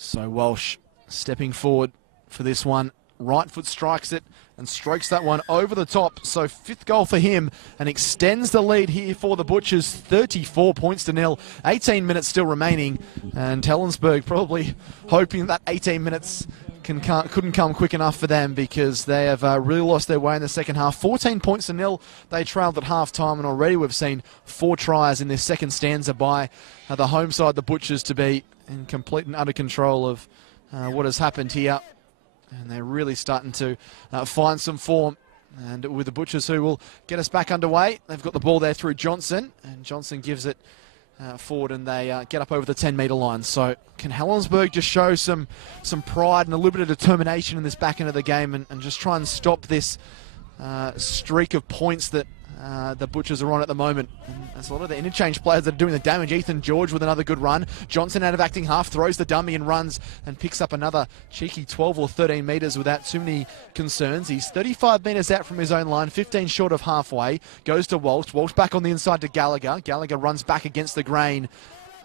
So Walsh stepping forward for this one. Right foot strikes it and strokes that one over the top. So 5th goal for him, and extends the lead here for the Butchers. 34 points to 0. 18 minutes still remaining, and Helensburgh probably hoping that 18 minutes couldn't come quick enough for them, because they have really lost their way in the second half. 14 points to 0. They trailed at half time, and already we've seen 4 tries in this second stanza by the home side, the Butchers, to be in complete and utter control of what has happened here. And they're really starting to find some form. And with the Butchers, who will get us back underway. They've got the ball there through Johnson, and Johnson gives it forward, and they get up over the 10-metre line. So can Helensburgh just show some pride and a little bit of determination in this back end of the game, and just try and stop this streak of points that the Butchers are on at the moment? And there's a lot of the interchange players that are doing the damage. Ethan George with another good run. Johnson out of acting half, throws the dummy and runs, and picks up another cheeky 12 or 13 metres without too many concerns. He's 35 metres out from his own line, 15 short of halfway. Goes to Walsh. Walsh back on the inside to Gallagher. Gallagher runs back against the grain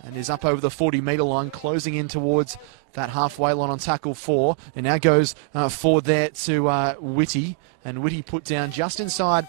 and is up over the 40-metre line, closing in towards that halfway line on tackle 4. And now goes forward there to Whitty, and Whitty put down just inside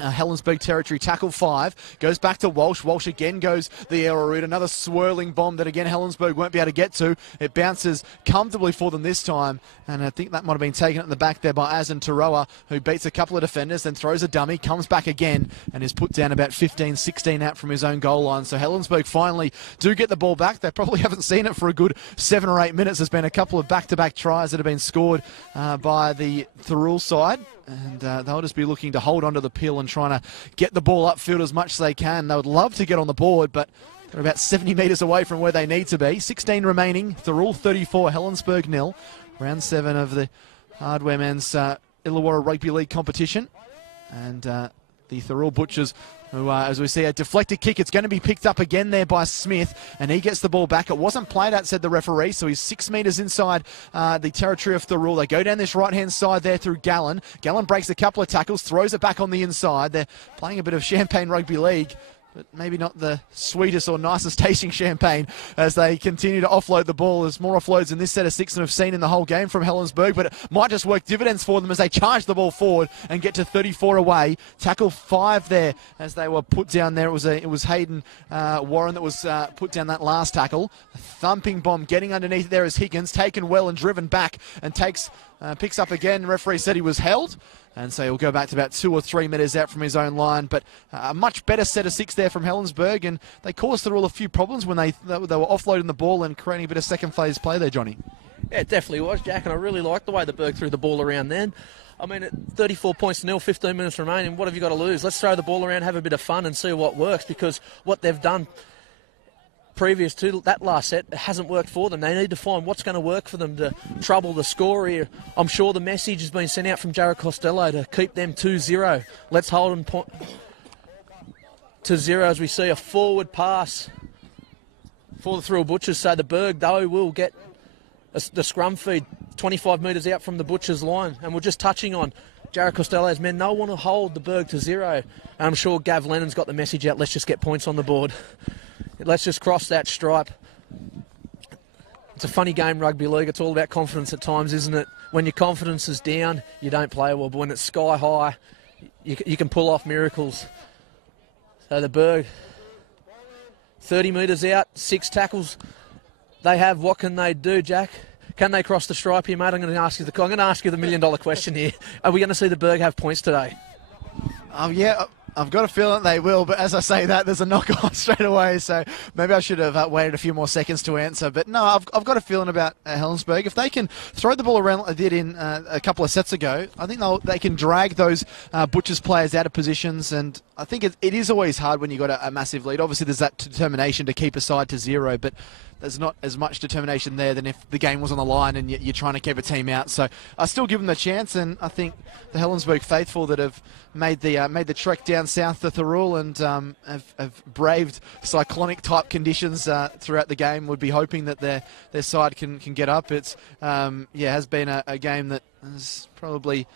Helensburgh territory, tackle 5, goes back to Walsh. Walsh again goes the arrow route, another swirling bomb that again Helensburgh won't be able to get to. It bounces comfortably for them this time, and I think that might have been taken at the back there by Thirroul, who beats a couple of defenders, then throws a dummy, comes back again, and is put down about 15, 16 out from his own goal line. So Helensburgh finally do get the ball back. They probably haven't seen it for a good 7 or 8 minutes. There's been a couple of back-to-back tries that have been scored by the Thirroul side, and they'll just be looking to hold onto the peel and trying to get the ball upfield as much as they can. They would love to get on the board, but they're about 70 metres away from where they need to be. 16 remaining. Thirroul 34, Helensburgh 0. Round 7 of the Hardware Men's Illawarra Rugby League competition. And the Thirroul Butchers, who, as we see, a deflected kick. It's going to be picked up again there by Smith, and he gets the ball back. It wasn't played out, said the referee, so he's 6 metres inside the territory of Thirroul. They go down this right-hand side there through Gallen. Gallen breaks a couple of tackles, throws it back on the inside. They're playing a bit of Champagne Rugby League, but maybe not the sweetest or nicest tasting champagne as they continue to offload the ball. There's more offloads in this set of 6 than we've seen in the whole game from Helensburgh, but it might just work dividends for them as they charge the ball forward and get to 34 away. Tackle 5 there as they were put down there. It was Hayden Warren that was put down that last tackle. A thumping bomb getting underneath there is Higgins, taken well and driven back, and picks up again. The referee said he was held, and so he'll go back to about 2 or 3 metres out from his own line. But a much better set of 6 there from Helensburgh, and they caused Thirroul a few problems when they were offloading the ball and creating a bit of second phase play there, Johnny. Yeah, it definitely was, Jack, and I really liked the way the Berg threw the ball around then. I mean, at 34 points to 0, 15 minutes remaining, what have you got to lose? Let's throw the ball around, have a bit of fun, and see what works, because what they've done previous to that last set, it hasn't worked for them. They need to find what's going to work for them to trouble the score here. I'm sure the message has been sent out from Jared Costello to keep them 2-0. Let's hold them to 0 as we see a forward pass for the Thirroul Butchers. So the Berg, though, will get the scrum feed 25 metres out from the Butchers line. And we're just touching on Jared Costello's men, they'll want to hold the Berg to 0. And I'm sure Gav Lennon's got the message out, let's just get points on the board. Let's just cross that stripe. It's a funny game, rugby league. It's all about confidence at times, isn't it? When your confidence is down, you don't play well. But when it's sky high, you can pull off miracles. So the Berg, 30 metres out, 6 tackles. They have. What can they do, Jack? Can they cross the stripe here, mate? I'm going to ask you the $1 million question here. Are we going to see the Berg have points today? Yeah, I've got a feeling they will, but as I say that, there's a knock-on straight away, so maybe I should have waited a few more seconds to answer. But no, I've got a feeling about Helensburgh. If they can throw the ball around like they did in a couple of sets ago, I think they can drag those Butchers players out of positions, and I think it is always hard when you've got a massive lead. Obviously, there's that determination to keep a side to 0, but there's not as much determination there than if the game was on the line and you're trying to keep a team out. So I still give them the chance, and I think the Helensburgh faithful that have made the trek down south to Thirroul and have braved cyclonic type conditions throughout the game would be hoping that their side can get up. It's has been a game that is probably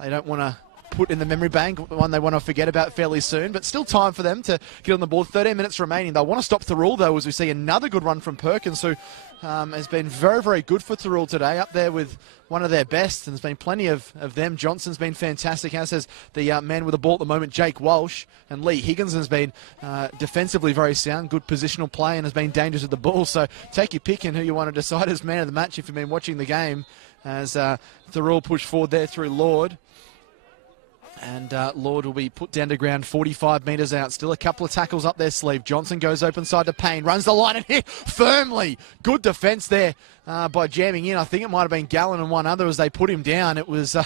they don't want to put in the memory bank, one they want to forget about fairly soon, but still time for them to get on the board. 13 minutes remaining. They want to stop Thirroul, though, as we see another good run from Perkins, who has been very, very good for Thirroul today, up there with one of their best, and there's been plenty of them. Johnson's been fantastic, as has the man with the ball at the moment, Jake Walsh, and Lee Higgins has been defensively very sound, good positional play, and has been dangerous with the ball. So take your pick in who you want to decide as man of the match if you've been watching the game, as Thirroul pushed forward there through Lord. And Lord will be put down to ground 45 metres out. Still a couple of tackles up their sleeve. Johnson goes open side to Payne. Runs the line and hit firmly. Good defence there by jamming in. I think it might have been Gallen and one other as they put him down. It was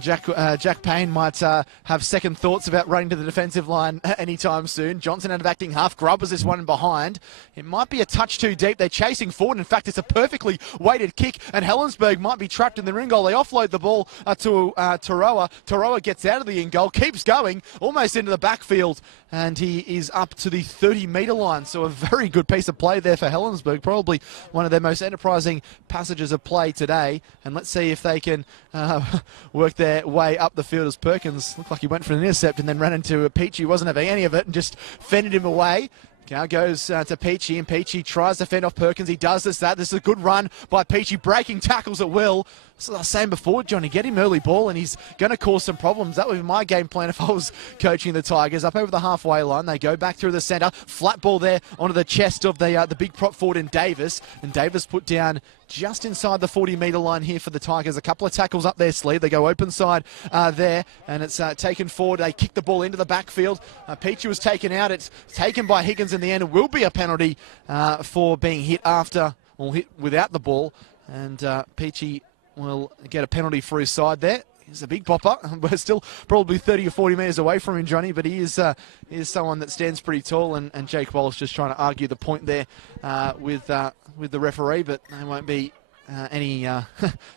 Jack Payne might have second thoughts about running to the defensive line anytime soon. Johnson out of acting half. Grubb was this one behind. It might be a touch too deep. They're chasing forward. In fact, it's a perfectly weighted kick, and Helensburgh might be trapped in the ring goal. They offload the ball to Thirroul. Thirroul gets out of the in goal, keeps going, almost into the backfield, and he is up to the 30-metre line. So a very good piece of play there for Helensburgh. Probably one of their most enterprising passages of play today. And let's see if they can work their way up the field, as Perkins looked like he went for an intercept and then ran into Peachy. Wasn't having any of it and just fended him away. Now goes to Peachy, and Peachy tries to fend off Perkins. He does this. This is a good run by Peachy, breaking tackles at will. So I was saying before, Johnny, get him early ball and he's going to cause some problems. That would be my game plan if I was coaching the Tigers. Up over the halfway line, they go back through the centre. Flat ball there onto the chest of the big prop forward in Davis. And Davis put down just inside the 40-metre line here for the Tigers. A couple of tackles up their sleeve. They go open side there, and it's taken forward. They kick the ball into the backfield. Peachy was taken out. It's taken by Higgins in the end. It will be a penalty for being hit after, or hit without the ball. And Peachy will get a penalty for his side there. He's a big popper. We're still probably 30 or 40 metres away from him, Johnny, but he is someone that stands pretty tall, and Jake Walsh just trying to argue the point there with the referee, but there won't be any...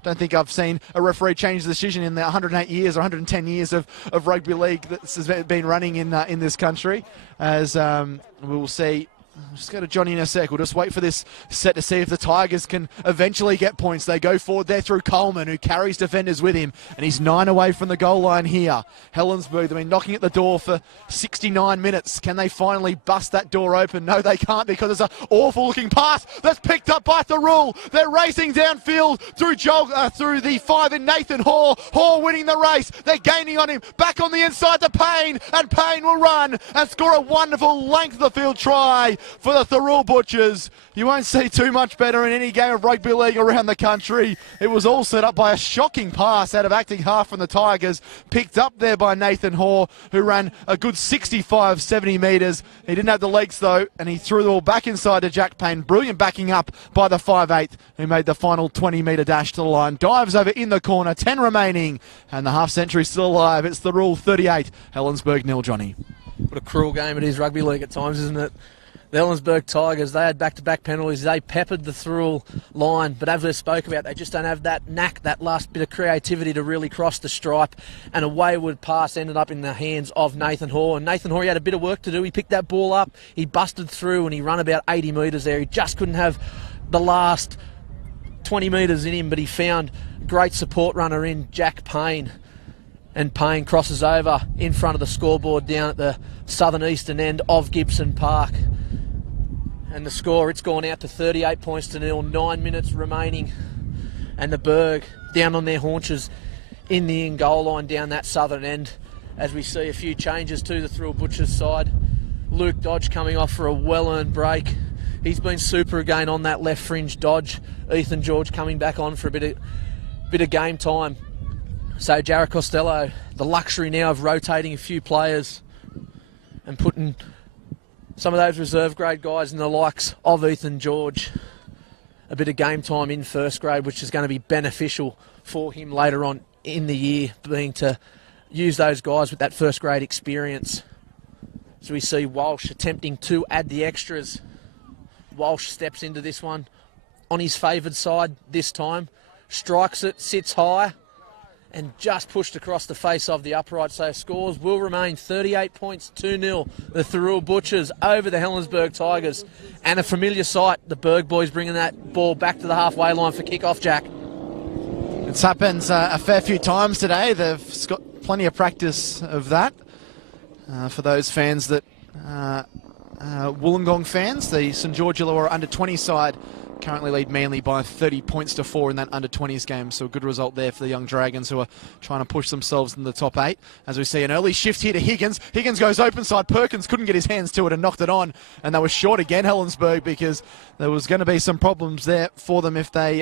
don't think I've seen a referee change the decision in the 108 years or 110 years of rugby league that's been running in this country, as we will see. Just go to Johnny in a sec. We'll just wait for this set to see if the Tigers can eventually get points. They go forward there through Coleman, who carries defenders with him, and he's 9 away from the goal line here. Helensburgh, they've been knocking at the door for 69 minutes. Can they finally bust that door open? No, they can't, because it's an awful-looking pass that's picked up by Thirroul. They're racing downfield through the 5 in Nathan Hoare. Hoare winning the race. They're gaining on him. Back on the inside to Payne, and Payne will run and score a wonderful length of the field try for the Thirroul Butchers. You won't see too much better in any game of rugby league around the country. It was all set up by a shocking pass out of acting half from the Tigers, picked up there by Nathan Hoare, who ran a good 65, 70 metres. He didn't have the legs though, and he threw the ball back inside to Jack Payne. Brilliant backing up by the 5'8", who made the final 20-metre dash to the line. Dives over in the corner, 10 remaining, and the half century still alive. It's Thirroul 38, Helensburgh 0, Johnny. What a cruel game it is, rugby league at times, isn't it? The Helensburgh Tigers, they had back-to-back penalties. They peppered the Thirroul line, but as we spoke about, they just don't have that knack, that last bit of creativity to really cross the stripe, and a wayward pass ended up in the hands of Nathan Hoare. And Nathan Hoare, he had a bit of work to do. He picked that ball up, he busted through, and he ran about 80 metres there. He just couldn't have the last 20 metres in him, but he found a great support runner in Jack Payne. And Payne crosses over in front of the scoreboard down at the southern eastern end of Gibson Park. And the score, it's gone out to 38 points to 0, 9 minutes remaining. And the Berg down on their haunches in the in-goal line down that southern end, as we see a few changes to the Thirroul Butchers side. Luke Dodge coming off for a well-earned break. He's been super again on that left fringe. Dodge. Ethan George coming back on for a bit of game time. So Jared Costello, the luxury now of rotating a few players and putting some of those reserve grade guys in the likes of Ethan George a bit of game time in first grade, which is going to be beneficial for him later on in the year, being to use those guys with that first grade experience. So we see Walsh attempting to add the extras. Walsh steps into this one on his favoured side this time, strikes it, sits high, and just pushed across the face of the upright. So scores will remain 38 points, 2-0. The Thirroul Butchers over the Helensburgh Tigers. And a familiar sight, the Berg boys bringing that ball back to the halfway line for kick-off, Jack. It's happened a fair few times today. They've got plenty of practice of that. For those fans that Wollongong fans, the St George Illawarra under-20 side currently lead Manly by 30 points to 4 in that under-20s game. So a good result there for the young Dragons, who are trying to push themselves in the top 8. As we see an early shift here to Higgins. Higgins goes open side. Perkins couldn't get his hands to it and knocked it on. And they were short again, Helensburgh, because there was going to be some problems there for them if they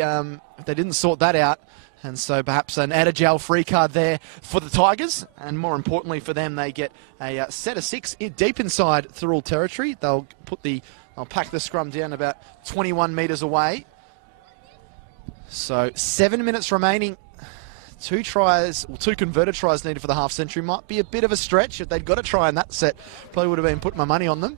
didn't sort that out. And so perhaps an out-of-jail free card there for the Tigers. And more importantly for them, they get a set of 6 deep inside Thirroul territory. They'll pack the scrum down about 21 metres away. So 7 minutes remaining. 2 converted tries needed for the half century. Might be a bit of a stretch. If they'd got a try in that set, probably would have been putting my money on them.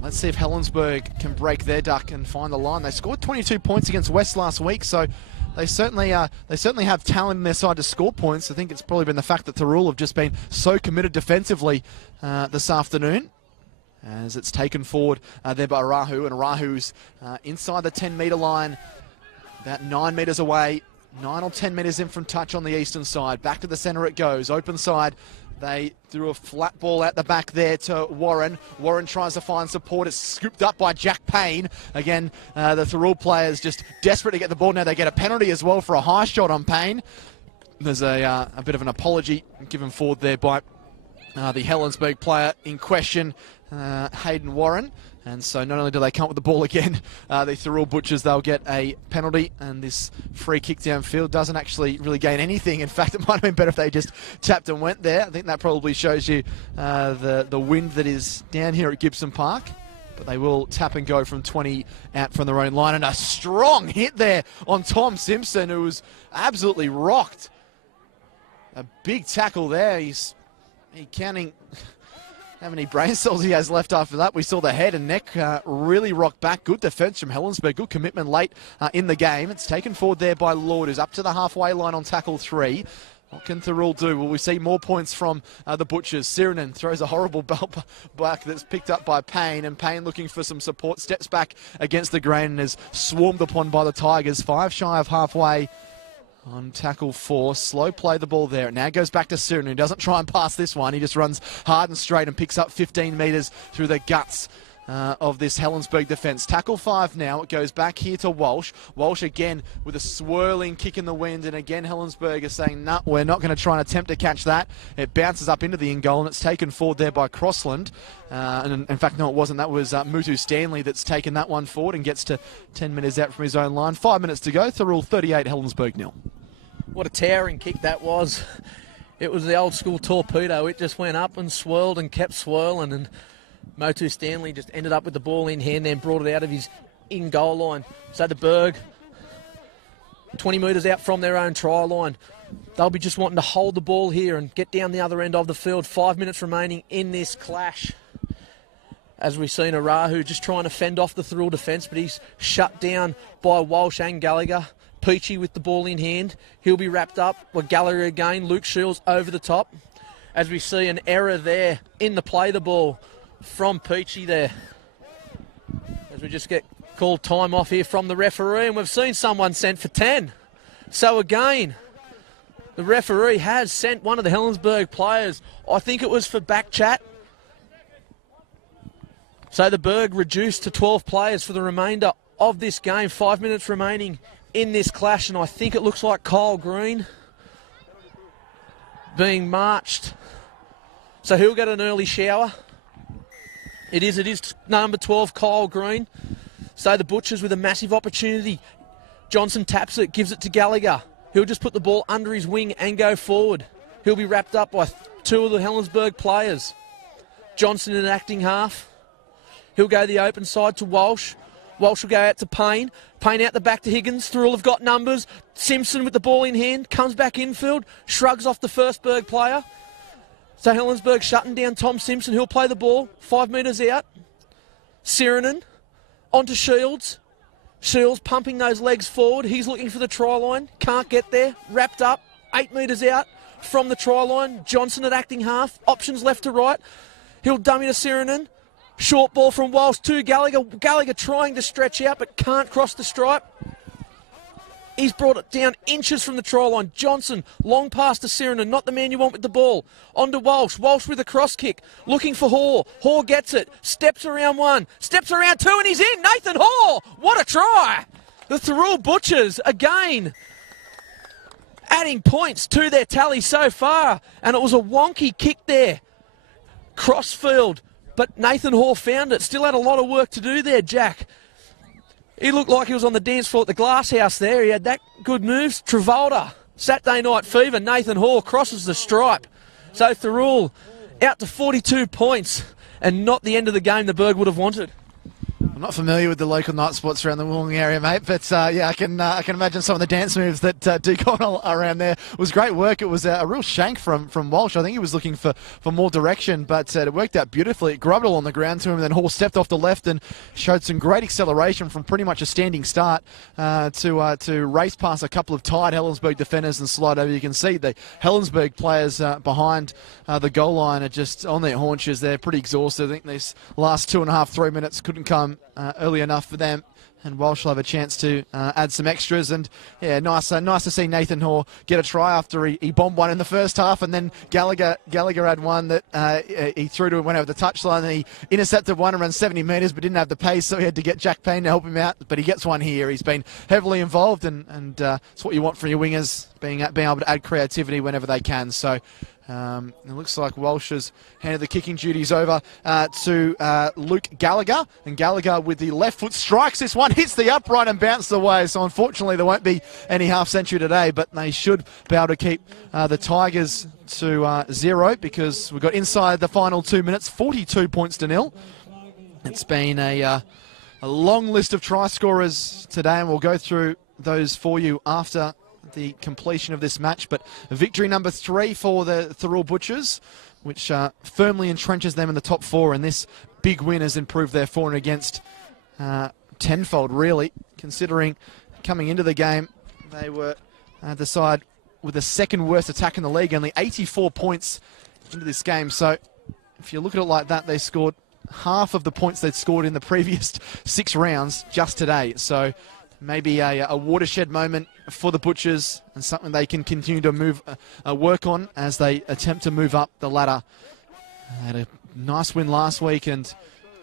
Let's see if Helensburgh can break their duck and find the line. They scored 22 points against West last week, so they certainly have talent in their side to score points. I think it's probably been the fact that Thirroul have just been so committed defensively this afternoon, as it's taken forward there by Rahu, and Rahu's inside the 10-metre line, about 9 metres away, 9 or 10 metres in from touch on the eastern side. Back to the centre it goes, open side. They threw a flat ball out the back there to Warren. Warren tries to find support. It's scooped up by Jack Payne. Again, the Thirroul players just desperate to get the ball. Now they get a penalty as well for a high shot on Payne. There's a bit of an apology given forward there by the Helensburgh player in question, Hayden Warren. And so not only do they come up with the ball again, the Thirroul Butchers, they'll get a penalty, and this free kick downfield doesn't actually really gain anything. In fact, it might have been better if they just tapped and went there. I think that probably shows you the wind that is down here at Gibson Park. But they will tap and go from 20 out from their own line. And a strong hit there on Tom Simpson, who was absolutely rocked. A big tackle there. He's counting how many brain cells he has left after that. We saw the head and neck really rock back. Good defence from Helensburgh. Good commitment late in the game. It's taken forward there by Lord, who's up to the halfway line on tackle 3. What can Thirroul do? Will we see more points from the Butchers? Sirinen throws a horrible belt back that's picked up by Payne, and Payne looking for some support. Steps back against the grain and is swarmed upon by the Tigers. 5 shy of halfway on tackle 4. Slow play the ball there. It now goes back to Sirinen, who doesn't try and pass this one. He just runs hard and straight and picks up 15 metres through the guts of this Helensburgh defence. Tackle 5 now. It goes back here to Walsh. Walsh again with a swirling kick in the wind, and again Helensburgh is saying, no, we're not going to try and attempt to catch that. It bounces up into the in-goal, and it's taken forward there by Crossland. And in fact, no, it wasn't. That was Mutu Stanley that's taken that one forward and gets to 10 metres out from his own line. 5 minutes to go. Thirroul 38, Helensburgh 0. What a towering kick that was. It was the old school torpedo. It just went up and swirled and kept swirling, and Motu Stanley just ended up with the ball in hand, then brought it out of his in-goal line. So the Berg, 20 metres out from their own try line. They'll be just wanting to hold the ball here and get down the other end of the field. 5 minutes remaining in this clash. As we've seen Arahu just trying to fend off the Thirroul defence, but he's shut down by Walsh and Gallagher. Peachy with the ball in hand. He'll be wrapped up with Gallagher again. Luke Shields over the top. As we see an error there in the play the ball from Peachy there. As we just get called time off here from the referee, and we've seen someone sent for 10. So again, The referee has sent one of the Helensburgh players. I think it was for back chat. So the Berg reduced to 12 players for the remainder of this game. 5 minutes remaining in this clash, and I think it looks like Kyle Green being marched. So he'll get an early shower. It is number 12, Kyle Green. So the Butchers with a massive opportunity. Johnson taps it, gives it to Gallagher. He'll just put the ball under his wing and go forward. He'll be wrapped up by two of the Helensburgh players. Johnson in an acting half. He'll go the open side to Walsh. Walsh will go out to Payne. Payne out the back to Higgins. Thirroul have got numbers. Simpson with the ball in hand. Comes back infield. Shrugs off the first Berg player. So Helensburgh shutting down Tom Simpson. He'll play the ball 5 metres out. Sirenen onto Shields. Shields pumping those legs forward. He's looking for the try line. Can't get there. Wrapped up 8 metres out from the try line. Johnson at acting half. Options left to right. He'll dummy to Sirenen. Short ball from Walsh to Gallagher. Gallagher trying to stretch out but can't cross the stripe. He's brought it down inches from the try line. Johnson, long pass to Sirenen, not the man you want with the ball. On to Walsh. Walsh with a cross kick. Looking for Hoare. Hoare gets it. Steps around one. Steps around two and he's in. Nathan Hoare. What a try. The Thirroul Butchers again adding points to their tally so far. And it was a wonky kick there. Crossfield. But Nathan Hoare found it. Still had a lot of work to do there, Jack. He looked like he was on the dance floor at the Glass House there. He had that good moves. Travolta, Saturday Night Fever. Nathan Hoare crosses the stripe. So Thirroul out to 42 points and not the end of the game the Berg would have wanted. I'm not familiar with the local night spots around the Wollongong area, mate, but yeah, I can imagine some of the dance moves that do go on around there. It was great work. It was a real shank from Walsh. I think he was looking for more direction, but it worked out beautifully. It grubbed all on the ground to him, and then Hall stepped off the left and showed some great acceleration from pretty much a standing start to race past a couple of tired Helensburgh defenders and slide over. You can see the Helensburgh players behind the goal line are just on their haunches. They're pretty exhausted. I think these last 2.5, 3 minutes couldn't come early enough for them, and Walsh will have a chance to add some extras. And yeah, nice to see Nathan Hoare get a try after he bombed one in the first half, and then Gallagher had one that he threw to him, went over the touchline, and he intercepted one around 70 metres but didn't have the pace, so he had to get Jack Payne to help him out. But he gets one here. He's been heavily involved, and it's what you want from your wingers, being able to add creativity whenever they can. So it looks like Walsh has handed the kicking duties over to Luke Gallagher, and Gallagher with the left foot strikes this one, hits the upright and bounces away. So unfortunately there won't be any half century today, but they should be able to keep the Tigers to 0, because we've got inside the final 2 minutes, 42 points to 0. It's been a long list of try scorers today, and we'll go through those for you after the completion of this match. But victory number 3 for the Thirroul Butchers, which firmly entrenches them in the top 4, and this big win has improved their for and against tenfold, really, considering coming into the game they were the side with the second worst attack in the league, only 84 points into this game. So if you look at it like that, they scored half of the points they'd scored in the previous 6 rounds just today. So maybe a watershed moment for the Butchers, and something they can continue to work on as they attempt to move up the ladder. They had a nice win last week and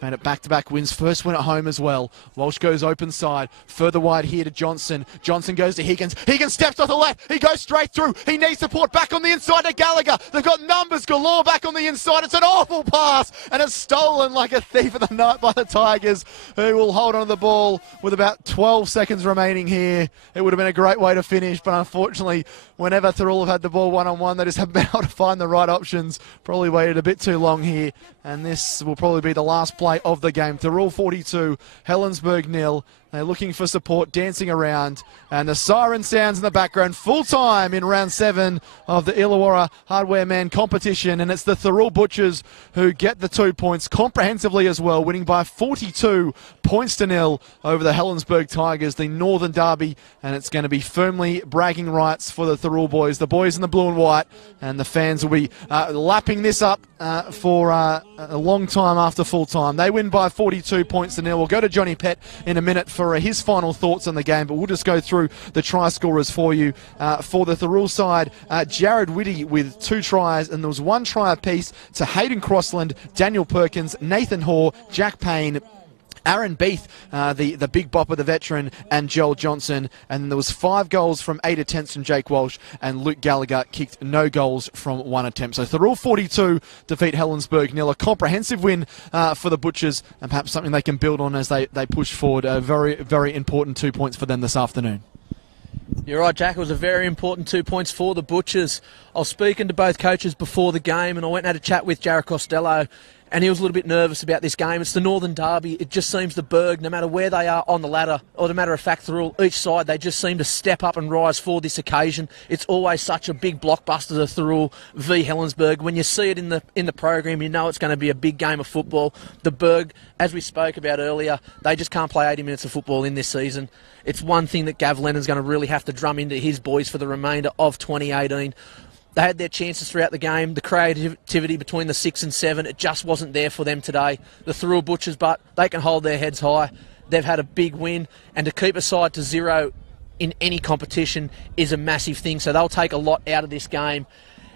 made it back-to-back wins. First win at home as well. Walsh goes open side. Further wide here to Johnson. Johnson goes to Higgins. Higgins steps off the left. He goes straight through. He needs support back on the inside to Gallagher. They've got numbers galore back on the inside. It's an awful pass, and it's stolen like a thief of the night by the Tigers, who will hold on to the ball with about 12 seconds remaining here. It would have been a great way to finish, but unfortunately, whenever Thirroul have had the ball one-on-one, they just haven't been able to find the right options. Probably waited a bit too long here, and this will probably be the last play of the game. Thirroul 42, Helensburgh 0. They're looking for support, dancing around, and the siren sounds in the background. Full time in round 7 of the Illawarra Hardware Man competition, and it's the Thirroul Butchers who get the 2 points comprehensively as well, winning by 42 points to 0 over the Helensburgh Tigers, the Northern Derby, and it's going to be firmly bragging rights for the Thirroul boys, the boys in the blue and white, and the fans will be lapping this up for a long time after full time. They win by 42 points to 0. We'll go to Johnny Pett in a minute for for his final thoughts on the game, but we'll just go through the try scorers for you. For the Thirroul side, Jared Whitty with 2 tries, and there was 1 try apiece to Hayden Crossland, Daniel Perkins, Nathan Hoare, Jack Payne, Aaron Beath, the big bopper, the veteran, and Joel Johnson. And there was 5 goals from 8 attempts from Jake Walsh, and Luke Gallagher kicked no goals from 1 attempt. So Thirroul 42 defeat Helensburgh 0. A comprehensive win for the Butchers, and perhaps something they can build on as they push forward. A very, very important 2 points for them this afternoon. You're right, Jack. It was a very important 2 points for the Butchers. I was speaking to both coaches before the game, and I went and had a chat with Jared Costello, and he was a little bit nervous about this game. It's the Northern Derby. It just seems the Berg, no matter where they are on the ladder, or the matter of fact, Thirroul, each side, they just seem to step up and rise for this occasion. It's always such a big blockbuster, the Thirroul v Helensburgh. When you see it in the program, you know it's going to be a big game of football. The Berg, as we spoke about earlier, they just can't play 80 minutes of football in this season. It's one thing that Gav Lennon's going to really have to drum into his boys for the remainder of 2018. They had their chances throughout the game. The creativity between the 6 and 7, it just wasn't there for them today. The Thirroul Butchers, but they can hold their heads high. They've had a big win, and to keep a side to 0 in any competition is a massive thing. So they'll take a lot out of this game.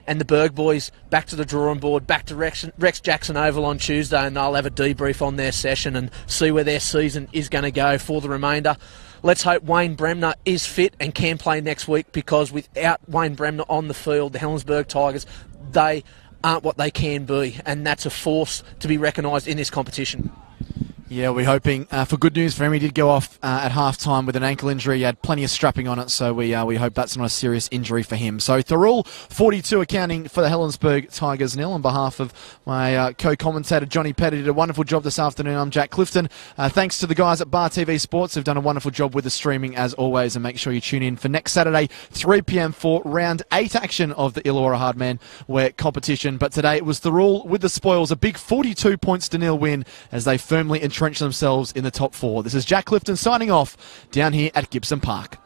And the Berg boys back to the drawing board, back to Rex Jackson Oval on Tuesday, and they'll have a debrief on their session and see where their season is going to go for the remainder. Let's hope Wayne Bremner is fit and can play next week, because without Wayne Bremner on the field, the Helensburgh Tigers, they aren't what they can be, and that's a force to be recognised in this competition. Yeah, we're hoping for good news for him. He did go off at half-time with an ankle injury. He had plenty of strapping on it, so we hope that's not a serious injury for him. So Thirroul 42 accounting for the Helensburgh Tigers 0. On behalf of my co-commentator Johnny Petty, did a wonderful job this afternoon. I'm Jack Clifton. Thanks to the guys at Bar TV Sports who've done a wonderful job with the streaming as always, and make sure you tune in for next Saturday 3 p.m. for round 8 action of the Illawarra Hardman competition. But today it was Thirroul with the spoils, a big 42 points to 0 win as they firmly entrench themselves in the top 4. This is Jack Clifton signing off down here at Gibson Park.